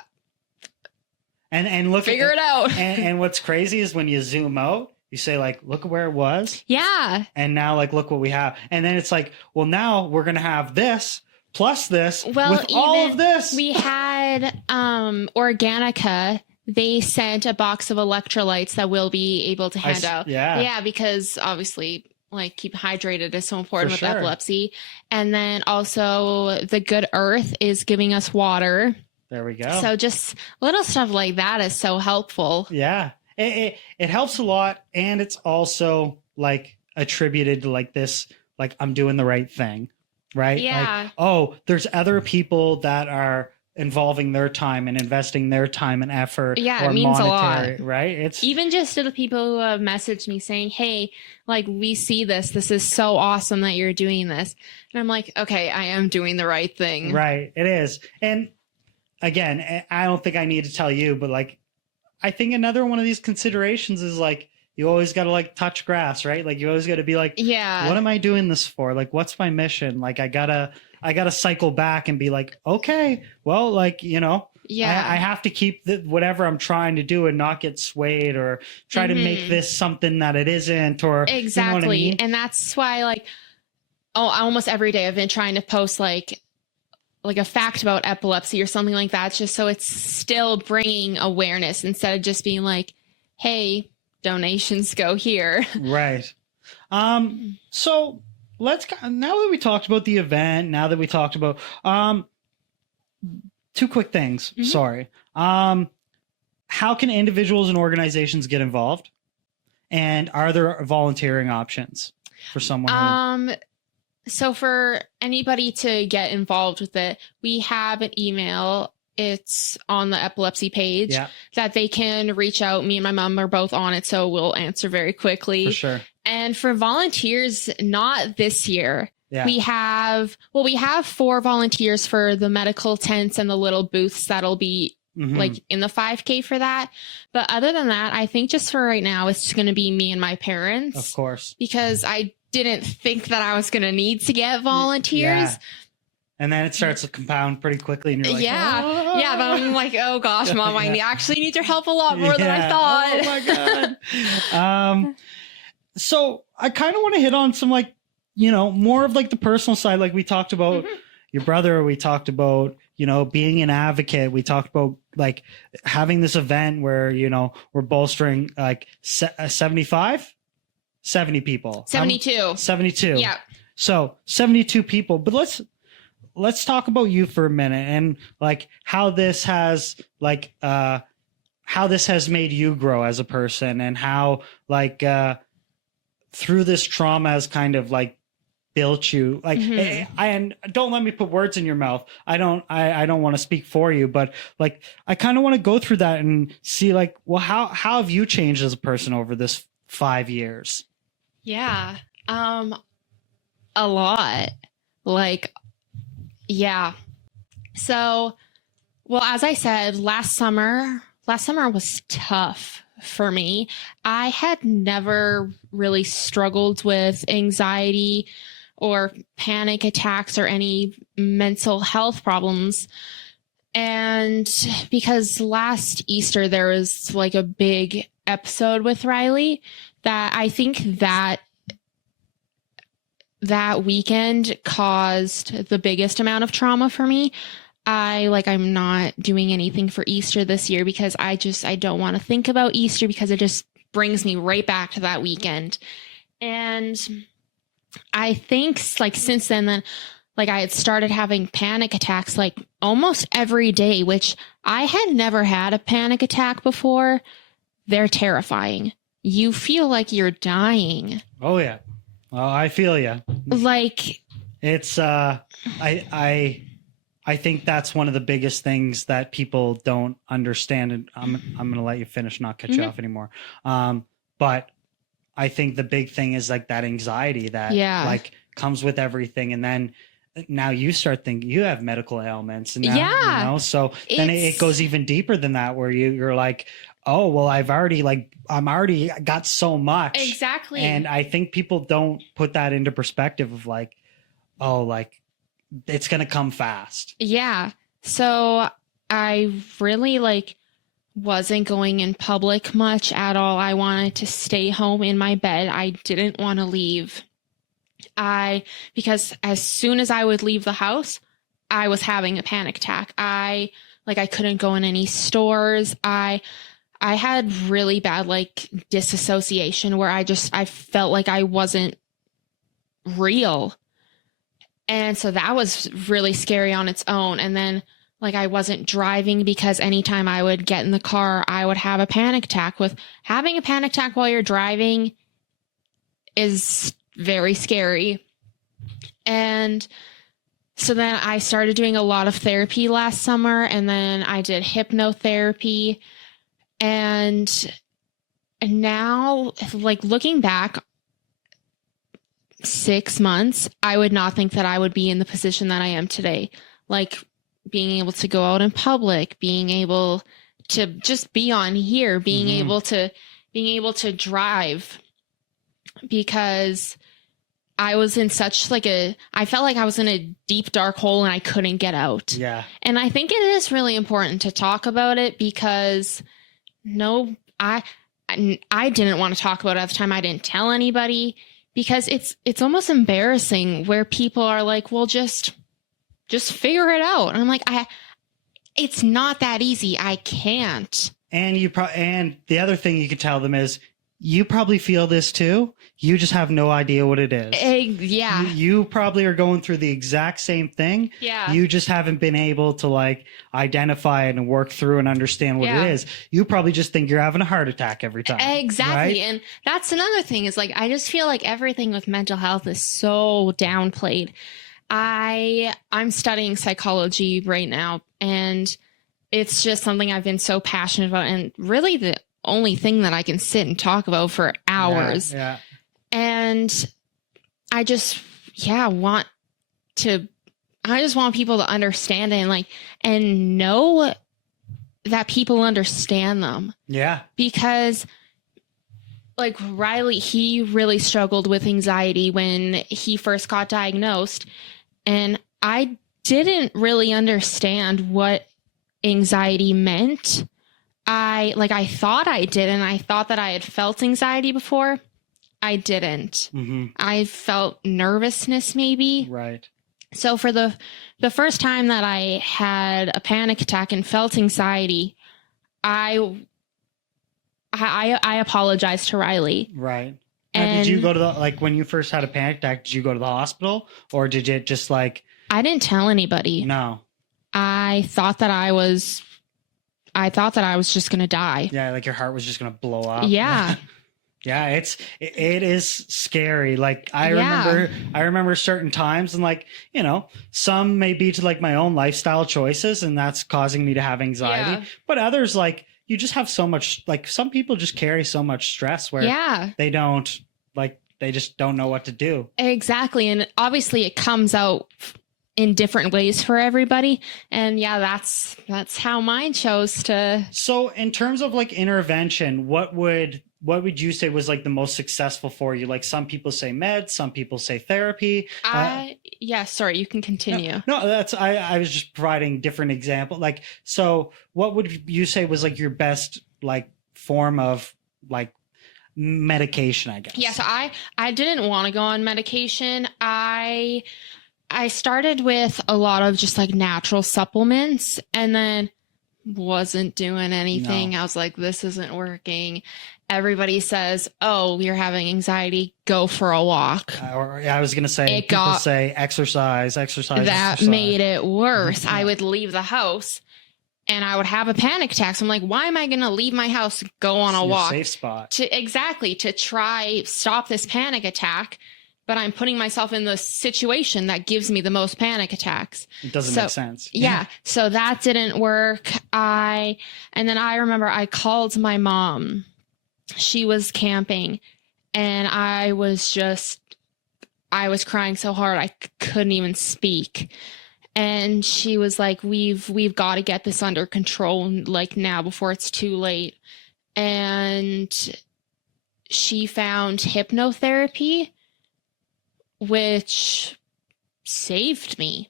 and look, figure it out. And what's crazy is when you zoom out, you say like, look at where it was. Yeah. And now like, look what we have. And then it's like, well, now we're going to have this plus this with all of this. We had Organica they sent a box of electrolytes that we'll be able to hand out. Yeah. Because obviously, like, keep hydrated is so important For with sure. epilepsy. And then also the Good Earth is giving us water. There we go. So just little stuff like that is so helpful. Yeah. It helps a lot. And it's also like attributed to like this, like I'm doing the right thing, right? Yeah. Like, oh, there's other people that are involving their time and investing their time and effort. Yeah, or it means monetary, a lot. right? It's Even just to the people who have messaged me saying, hey, like, we see this. This is so awesome that you're doing this. And I'm like, okay, I am doing the right thing. right. It is. And again, I don't think I need to tell you, but like, I think another one of these considerations is like, you always got to like touch grass, right? Like you always got to be like, Yeah. what am I doing this for? Like, what's my mission? Like, I gotta cycle back and be like, okay, well, like, you know, Yeah. I have to keep whatever I'm trying to do and not get swayed or try to make this something that it isn't, or Exactly. You know what I mean? And that's why, like, almost every day I've been trying to post like a fact about epilepsy or something like that, just so it's still bringing awareness instead of just being like, hey, donations go here. Right. So now that we talked about the event, now that we talked about, two quick things. Mhm. Sorry. How can individuals and organizations get involved? And are there volunteering options for someone who... So for anybody to get involved with it, we have an email. It's on the epilepsy page that they can reach out. Me and my mom are both on it, so we'll answer very quickly. For sure. And for volunteers, not this year. Yeah. We have 4 volunteers for the medical tents and the little booths that'll be Mhm. like in the 5K for that. But other than that, I think just for right now, it's just going to be me and my parents. Of course. Because I didn't think that I was going to need to get volunteers. Yeah. And then it starts to compound pretty quickly. And you're like, Yeah. "Oh." Yeah. But I'm like, oh gosh, Mom, I actually need your help a lot more than I Yeah. thought. Oh my God. So I kind of want to hit on some, like, you know, more of like the personal side. Like we talked about your brother, we talked about, you know, being an advocate. We talked about like having this event where, you know, we're bolstering like 70 people. 72. 72. Yeah. So 72 people, but let's talk about you for a minute and like how this has made you grow as a person, and how like through this trauma has kind of like built you. Like, and don't let me put words in your mouth. I don't want to speak for you, but like I kind of want to go through that and see like, well, how have you changed as a person over this 5 years? Yeah. A lot. Like, yeah. So, well, as I said, last summer was tough for me. I had never really struggled with anxiety or panic attacks or any mental health problems. And because last Easter there was like a big episode with Riley, that I think that weekend caused the biggest amount of trauma for me. I'm not doing anything for Easter this year because I don't want to think about Easter because it just brings me right back to that weekend. And I think like since then, like I had started having panic attacks like almost every day, which I had never had a panic attack before. They're terrifying. You feel like you're dying. Oh yeah. Oh, I feel you. Like it's I think that's one of the biggest things that people don't understand. And I'm going to let you finish, not cut you off anymore. But I think the big thing is like that anxiety that like comes with everything. And then now you start thinking you have medical ailments. And now, you know, so then it goes even deeper than that, where you're like, oh, well, I'm already got so much. Exactly. And I think people don't put that into perspective of like, oh, like it's going to come fast. Yeah. So I really like wasn't going in public much at all. I wanted to stay home in my bed. I didn't want to leave. Because as soon as I would leave the house, I was having a panic attack. I Like I couldn't go in any stores. I had really bad like disassociation where I felt like I wasn't real. And so that was really scary on its own. And then like I wasn't driving because anytime I would get in the car, I would have a panic attack. With having a panic attack while you're driving is very scary. And so then I started doing a lot of therapy last summer, and then I did hypnotherapy. And now, like looking back 6 months, I would not think that I would be in the position that I am today. Like being able to go out in public, being able to just be on here, being able to drive, because I was in such like I felt like I was in a deep dark hole and I couldn't get out. Yeah. And I think it is really important to talk about it, because I didn't want to talk about it at the time. I didn't tell anybody, because it's almost embarrassing where people are like, well, just figure it out. And I'm like, it's not that easy. I can't. And and the other thing you could tell them is, you probably feel this too. You just have no idea what it is. Yeah. You probably are going through the exact same thing. Yeah. You just haven't been able to like identify it and work through and understand what it is. You probably just think you're having a heart attack every time. Exactly. Right? And that's another thing is like, I just feel like everything with mental health is so downplayed. I'm studying psychology right now, and it's just something I've been so passionate about, and really the only thing that I can sit and talk about for hours. Yeah. And I just want people to understand it and know that people understand them. Yeah. Because like Riley, he really struggled with anxiety when he first got diagnosed. And I didn't really understand what anxiety meant. I thought I did, and I thought that I had felt anxiety before. I didn't. Mm-hmm. I felt nervousness maybe. Right. So for the first time that I had a panic attack and felt anxiety, I apologized to Riley. Right. And did you go to when you first had a panic attack, did you go to the hospital, or did it just I didn't tell anybody. No. I thought that I was just going to die. Yeah. Like your heart was just going to blow up. Yeah. Yeah. It is scary. Like I remember certain times, and some may be to my own lifestyle choices, and that's causing me to have anxiety, but others you just have so much, some people just carry so much stress where they don't they just don't know what to do. Exactly. And obviously it comes out in different ways for everybody. And that's how mine chose to. So in terms of intervention, what would you say was the most successful for you? Some people say meds, some people say therapy. Sorry, you can continue. No, that's I was just providing different example. So what would you say was your best form of medication, I guess? Yeah, so I didn't want to go on medication. I started with a lot of just natural supplements, and then wasn't doing anything. No. I was like, this isn't working. Everybody says, oh, you're having anxiety, go for a walk. I was going to say, people say exercise. That made it worse. Yeah. I would leave the house and I would have a panic attack. So I'm like, why am I going to leave my house, go on a walk? Safe spot. To try stop this panic attack. But I'm putting myself in the situation that gives me the most panic attacks. It doesn't make sense. Yeah. So that didn't work. And then I remember I called my mom. She was camping, and I was crying so hard I couldn't even speak. And she was like, we've got to get this under control now before it's too late. And she found hypnotherapy, which saved me.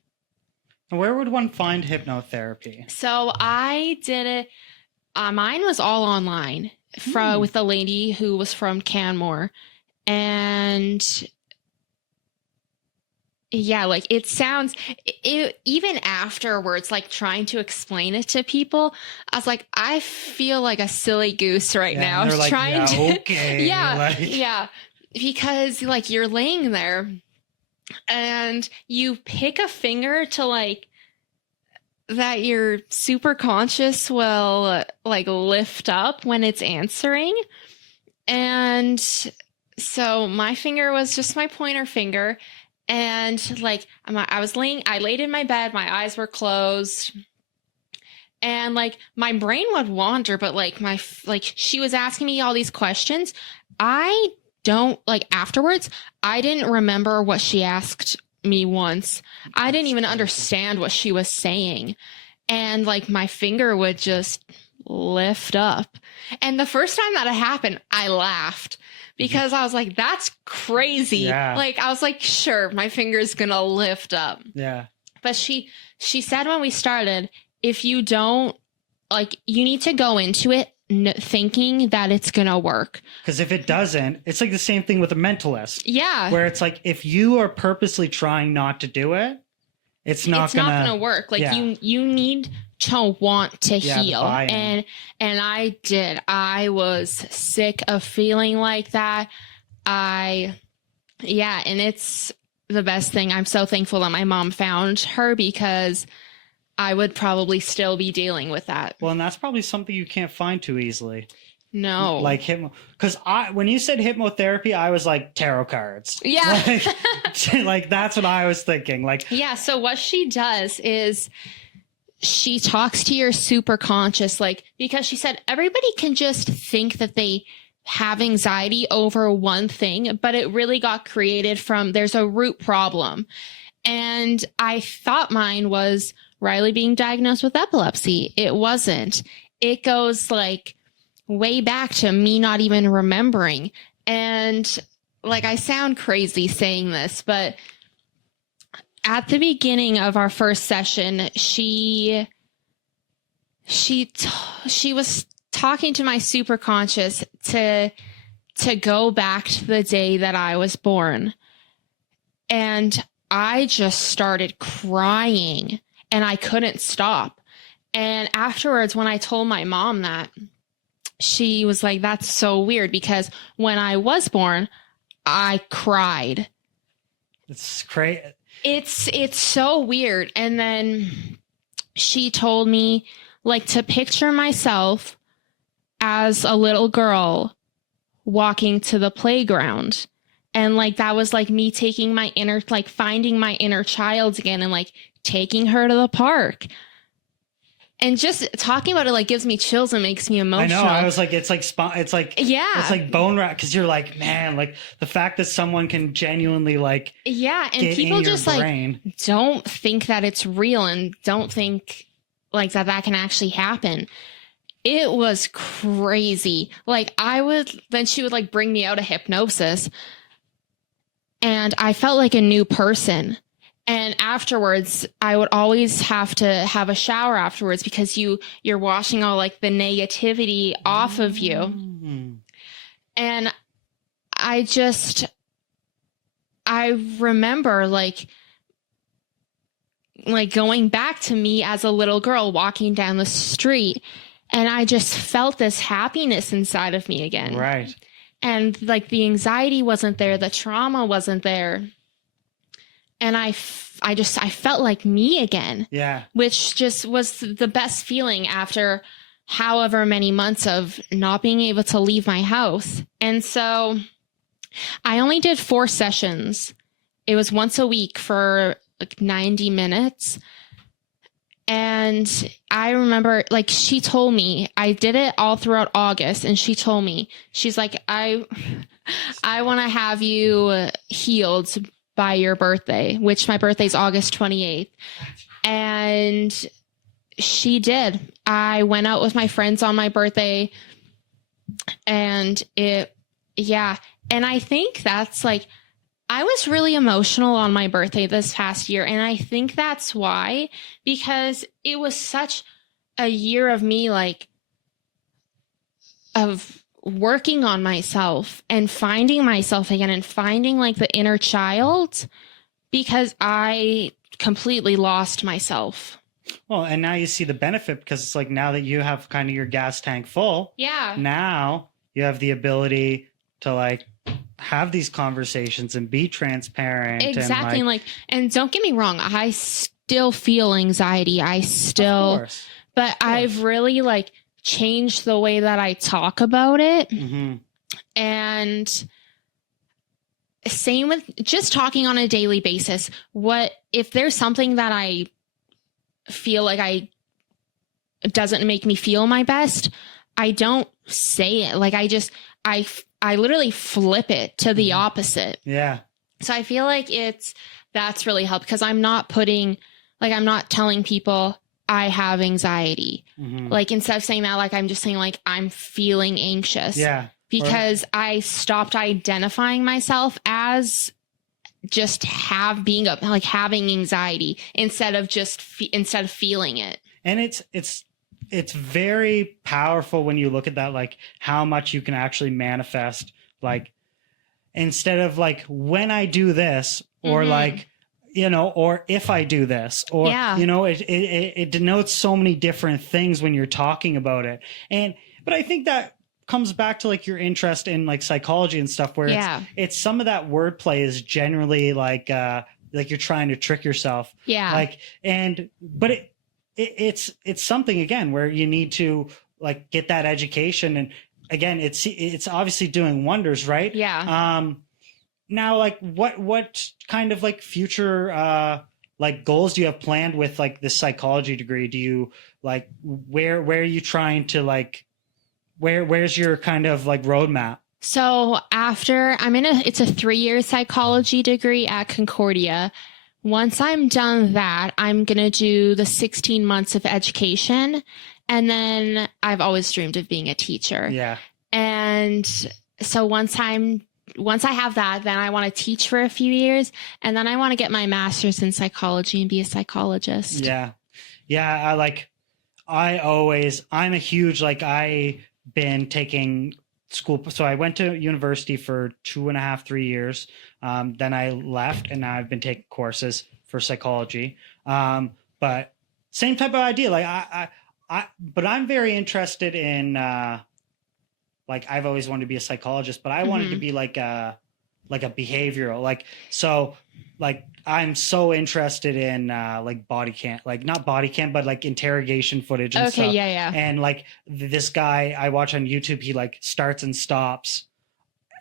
Where would one find hypnotherapy? So I did it. Mine was all online with a lady who was from Canmore. And Yeah, like it sounds even afterwards, like trying to explain it to people, I was like, I feel like a silly goose right Yeah, now. and they're like, trying yeah, to, okay. yeah, Like, yeah, because like you're laying there and you pick a finger to like that your super conscious will like lift up when it's answering. And so my finger was just my pointer finger. And like I laid in my bed, my eyes were closed, and like my brain would wander, but like she was asking me all these questions. I don't like afterwards, I didn't remember what she asked me once. I didn't even understand what she was saying. And like my finger would just lift up. And the first time that it happened, I laughed because I was like, that's crazy. Yeah. Like I was like, sure, my finger's gonna lift up. yeah. But she said when we started, if you don't like, you need to go into it thinking that it's gonna work. Because if it doesn't, it's like the same thing with a mentalist. Yeah. Where it's like, if you are purposely trying not to do it, it's not gonna work. Like yeah. you need to want to Yeah, the heal. buy-in. And I did. I was sick of feeling like that. And it's the best thing. I'm so thankful that my mom found her because I would probably still be dealing with that. Well, and that's probably something you can't find too easily. No. Like because when you said hypnotherapy, I was like tarot cards. Yeah. Like that's what I was thinking. Like, yeah. So what she does is she talks to your super conscious, like, because she said everybody can just think that they have anxiety over one thing, but it really got created from there's a root problem. And I thought mine was Riley being diagnosed with epilepsy. It wasn't. It goes like way back to me not even remembering. And like, I sound crazy saying this, but at the beginning of our first session, she was talking to my superconscious to go back to the day that I was born. And I just started crying and I couldn't stop. And afterwards, when I told my mom that, she was like, that's so weird because when I was born, I cried. it's crazy. It's so weird. And then she told me like to picture myself as a little girl walking to the playground. And like that was like me taking my inner, like finding my inner child again and like taking her to the park. And just talking about it like gives me chills and makes me emotional. I know. I was like, it's like yeah, it's like bone rack because you're like, man, like the fact that someone can genuinely like yeah, and get people in your just brain. like don't think that it's real and don't think like that can actually happen. It was crazy. Like then she would like bring me out of hypnosis and I felt like a new person. And afterwards, I would always have to have a shower afterwards because you're washing all like the negativity off of you. Mm. And I remember like going back to me as a little girl walking down the street. And I just felt this happiness inside of me again. Right. And like the anxiety wasn't there. The trauma wasn't there. And I felt like me again. Yeah. Which just was the best feeling after however many months of not being able to leave my house. And so I only did 4 sessions. It was once a week for like 90 minutes. And I remember like she told me, I did it all throughout August. And she told me, she's like, I want to have you healed by your birthday, which my birthday is August 28th. And she did. I went out with my friends on my birthday and yeah. And I think that's like, I was really emotional on my birthday this past year. And I think that's why, because it was such a year of me, like, of working on myself and finding myself again and finding like the inner child. because I completely lost myself. Well, and now you see the benefit, because it's like, now that you have kind of your gas tank full, Yeah. now you have the ability to like have these conversations and be transparent. Exactly. And and don't get me wrong, I still feel anxiety. of course. But I've really like changed the way that I talk about it. Mm-hmm. And same with just talking on a daily basis. What if there's something that I feel like doesn't make me feel my best, I don't say it. Like I literally flip it to the opposite. Yeah. So I feel like that's really helped, because I'm not telling people I have anxiety. Mm-hmm. Like, instead of saying that, like, I'm just saying like I'm feeling anxious. Yeah. Because I stopped identifying myself as just having anxiety instead of feeling it. And it's very powerful when you look at that, like how much you can actually manifest, like instead of like, when I do this, or like, you know, or if I do this, or, you know, it denotes so many different things when you're talking about it. But I think that comes back to like your interest in like psychology and stuff, where it's some of that wordplay is generally like you're trying to trick yourself. Yeah. Like, but it's something, again, where you need to like get that education. And again, it's obviously doing wonders, right? Yeah. Now, like what kind of like future like goals do you have planned with like this psychology degree? Do you like, where are you trying to like, where's your kind of like roadmap? So after it's a 3-year psychology degree at Concordia. Once I'm done that, I'm going to do the 16 months of education. And then I've always dreamed of being a teacher. Yeah. And so once I have that, then I want to teach for a few years. And then I want to get my master's in psychology and be a psychologist. Yeah. Yeah. I'm a huge, like, I've been taking school. So I went to university for 2.5, 3 years. Then I left, and now I've been taking courses for psychology. But same type of idea. Like but I'm very interested in, like, I've always wanted to be a psychologist, but I wanted to be like a behavioral, like, so like, I'm so interested in like body cam, like not body cam, but like interrogation footage and stuff. Yeah. And like this guy I watch on YouTube, he like starts and stops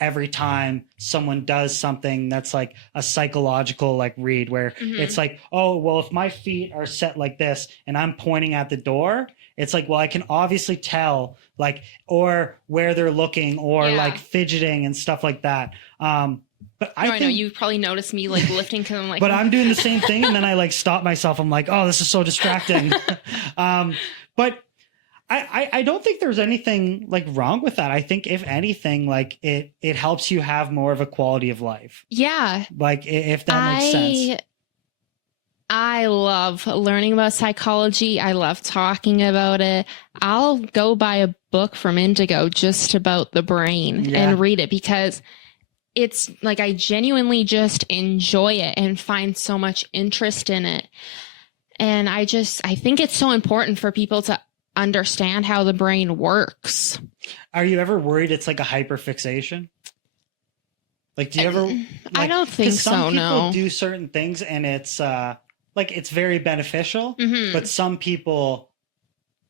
every time someone does something that's like a psychological like read, where it's like, oh, well, if my feet are set like this and I'm pointing at the door, it's like, well, I can obviously tell, like, or where they're looking, or like fidgeting and stuff like that. But I know you probably noticed me like lifting, because I'm like, but I'm doing the same thing, and then I like stop myself. I'm like, oh, this is so distracting. But I don't think there's anything like wrong with that. I think if anything, like it helps you have more of a quality of life. Yeah. Like, if that makes sense. I love learning about psychology. I love talking about it. I'll go buy a book from Indigo just about the brain and read it, because it's like, I genuinely just enjoy it and find so much interest in it. And I think it's so important for people to understand how the brain works. Are you ever worried it's like a hyperfixation? Like, do you ever? Like, I don't think so. Some no. people do certain things, and it's like, it's very beneficial. But some people,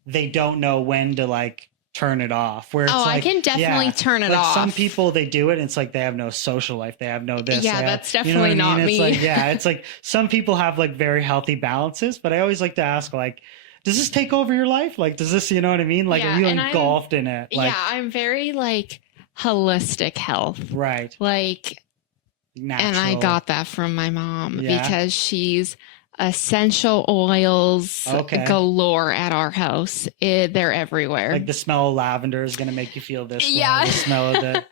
they don't know when to like turn it off. Where it's like, I can definitely turn it like off. Some people, they do it, and it's like they have no social life. They have no this. Yeah, that's definitely not me. It's like, it's like some people have like very healthy balances. But I always like to ask, like, does this take over your life? Like, does this, you know what I mean? Like, are you engulfed in it? Like, I'm very like holistic health. Right. Like, natural. And I got that from my mom because she's essential oils galore at our house. They're everywhere. Like the smell of lavender is going to make you feel this way. The smell of it.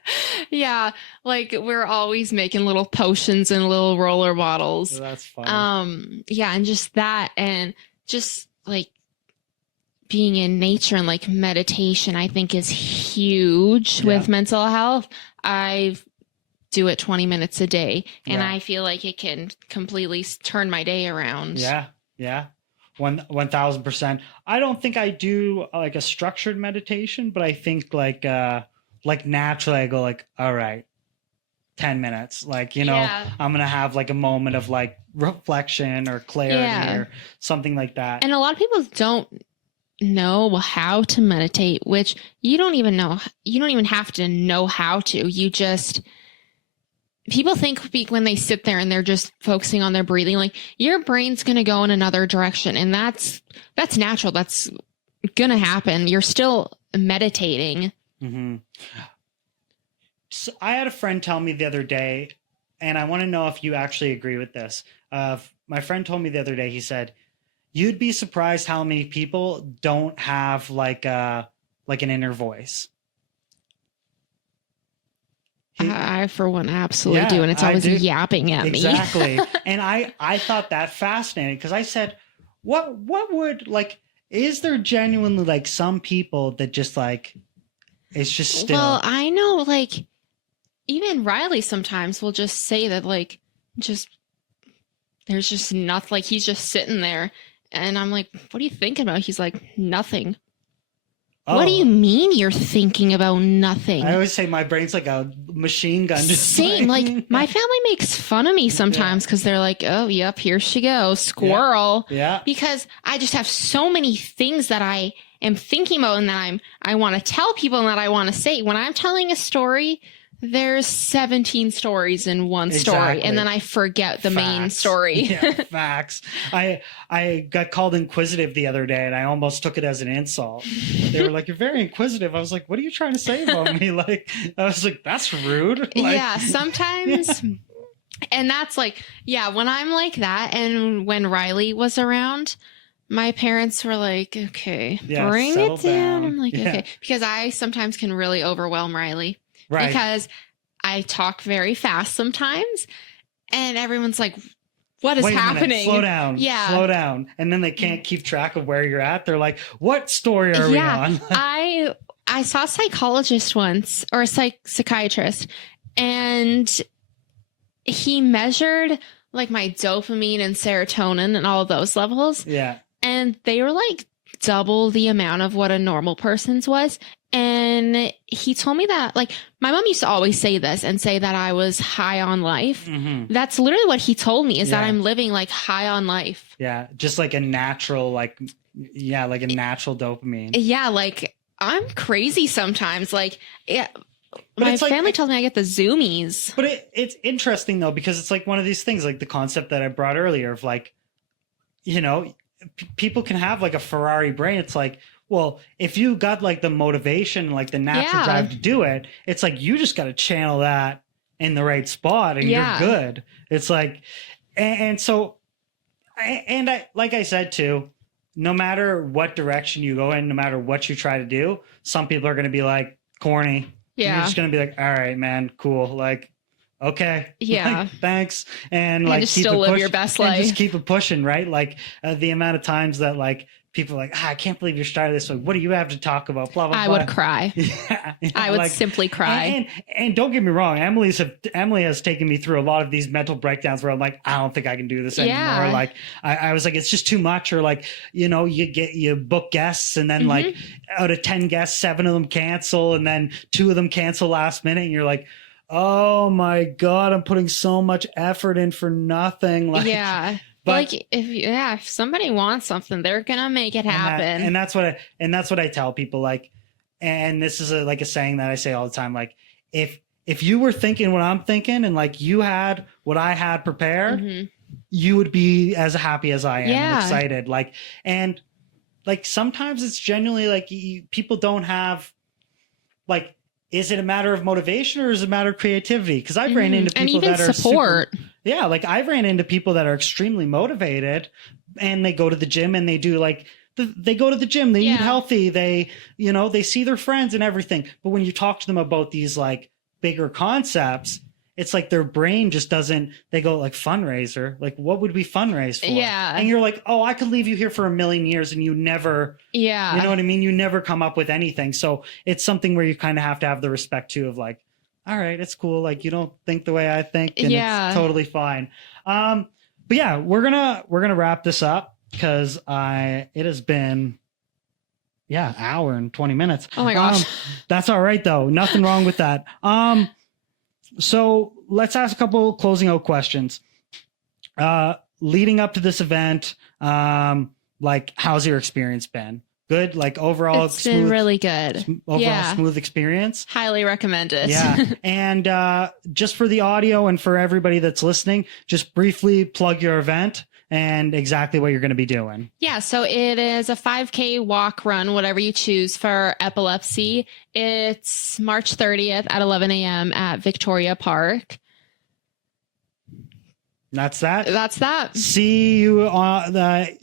Yeah. Like, we're always making little potions and little roller bottles. Oh, that's fun. Yeah. And just that, and just like being in nature and like meditation, I think is huge with mental health. I've do it 20 minutes a day. And Yeah. I feel like it can completely turn my day around. Yeah. 1000%. I don't think I do like a structured meditation, but I think like naturally I go like, all right, 10 minutes, like, Yeah. I'm going to have like a moment of like reflection or clarity Yeah. or something like that. And a lot of people don't know how to meditate, which you don't even have to know how to. People think when they sit there and they're just focusing on their breathing, like your brain's going to go in another direction. And that's natural. That's going to happen. You're still meditating. Mm-hmm. So I had a friend tell me the other day, and I want to know if you actually agree with this. My friend told me the other day, he said, you'd be surprised how many people don't have like an inner voice. I, for one, absolutely do. And it's always yapping at me. Exactly. And I thought that fascinating because I said, what would like, is there genuinely like some people that just like, it's just still. Well, I know like even Riley sometimes will just say that like, there's just nothing, like he's just sitting there. And I'm like, what are you thinking about? He's like, nothing. Oh. What do you mean you're thinking about nothing? I always say my brain's like a machine gun. Same. Like my family makes fun of me sometimes because they're like, oh, yep, here she goes, squirrel. Yeah. Because I just have so many things that I am thinking about and that I want to tell people and that I want to say. When I'm telling a story, there's 17 stories in one story, and then I forget the main story. Yeah, facts. I got called inquisitive the other day, and I almost took it as an insult. They were like, "You're very inquisitive." I was like, "What are you trying to say about me?" Like, I was like, "That's rude." Like, yeah, sometimes. Yeah. And that's like, yeah, when I'm like that, and when Riley was around, my parents were like, "Okay, bring it down." I'm like, "Okay," because I sometimes can really overwhelm Riley. Right. Because I talk very fast sometimes and everyone's like, what is happening? Slow down. Yeah. Slow down. And then they can't keep track of where you're at. They're like, what story are we on? I saw a psychologist once or a psychiatrist and he measured like my dopamine and serotonin and all those levels. Yeah. And they were like double the amount of what a normal person's was. And he told me that, like, my mom used to always say this and say that I was high on life. Mm-hmm. That's literally what he told me is that I'm living like high on life. Yeah. Just like a natural, like a natural dopamine. Yeah. Like I'm crazy sometimes. Like, yeah. My family tells me I get the zoomies. But it's interesting though, because it's like one of these things, like the concept that I brought earlier of like, people can have like a Ferrari brain. It's like, well, if you got like the motivation, like the natural drive to do it, it's like you just got to channel that in the right spot and you're good. It's like, and so, and I, like I said too, no matter what direction you go in, no matter what you try to do, some people are going to be like corny. Yeah. You're just going to be like, all right, man, cool. Like, okay. Yeah. Like, thanks. And like, just still live your best life. Just keep it pushing, right? Like the amount of times that like, people are like, I can't believe you're starting this. Like, what do you have to talk about? Blah, blah, blah. I would cry. I would like, simply cry. And don't get me wrong. Emily has taken me through a lot of these mental breakdowns where I'm like, I don't think I can do this anymore. Like I was like, it's just too much. Or like, you book guests and then like out of 10 guests, 7 of them cancel. And then 2 of them cancel last minute. And you're like, oh my God, I'm putting so much effort in for nothing. Like, yeah. But like if somebody wants something, they're gonna make it happen. And that's what I tell people. Like, and this is a saying that I say all the time. Like, if you were thinking what I'm thinking, and like you had what I had prepared, you would be as happy as I am and excited. Like, and like sometimes it's genuinely like people don't have like. Is it a matter of motivation or is it a matter of creativity? Because I've ran into people that are support. Like I've ran into people that are extremely motivated and they go to the gym and they do like, they go to the gym, they eat healthy, they see their friends and everything. But when you talk to them about these like bigger concepts, it's like their brain just doesn't, they go like fundraiser, like what would we fundraise for? Yeah. And you're like, oh, I could leave you here for 1,000,000 years and you never, you know what I mean? You never come up with anything. So it's something where you kind of have to have the respect too of like, all right, it's cool. Like, you don't think the way I think, and Yeah. it's totally fine. But yeah, we're gonna wrap this up because it has been hour and 20 minutes. Oh my gosh. That's all right though. Nothing wrong with that. So let's ask a couple closing out questions. Leading up to this event, like, how's your experience been? Good? Like, overall, It's been really good. Overall smooth experience? Highly recommend it. Yeah. And just for the audio and for everybody that's listening, just briefly plug your event and exactly what you're going to be doing. Yeah, so it is a 5K walk, run, whatever you choose for epilepsy. It's March 30th at 11 a.m. at Victoria Park. That's that. That's that. See you on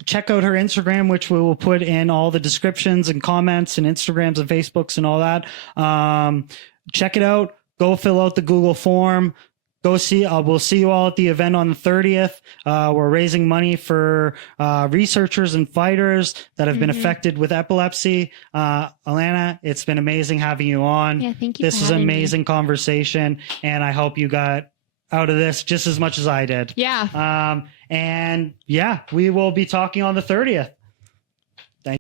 check out her Instagram, which we will put in all the descriptions and comments and Instagrams and Facebooks and all that. Check it out. Go fill out the Google form. Go see. We'll see you all at the event on the 30th. We're raising money for researchers and fighters that have been affected with epilepsy. Alana, it's been amazing having you on. Yeah, thank you. This was an amazing conversation, and I hope you got out of this just as much as I did. Yeah. And yeah, we will be talking on the 30th.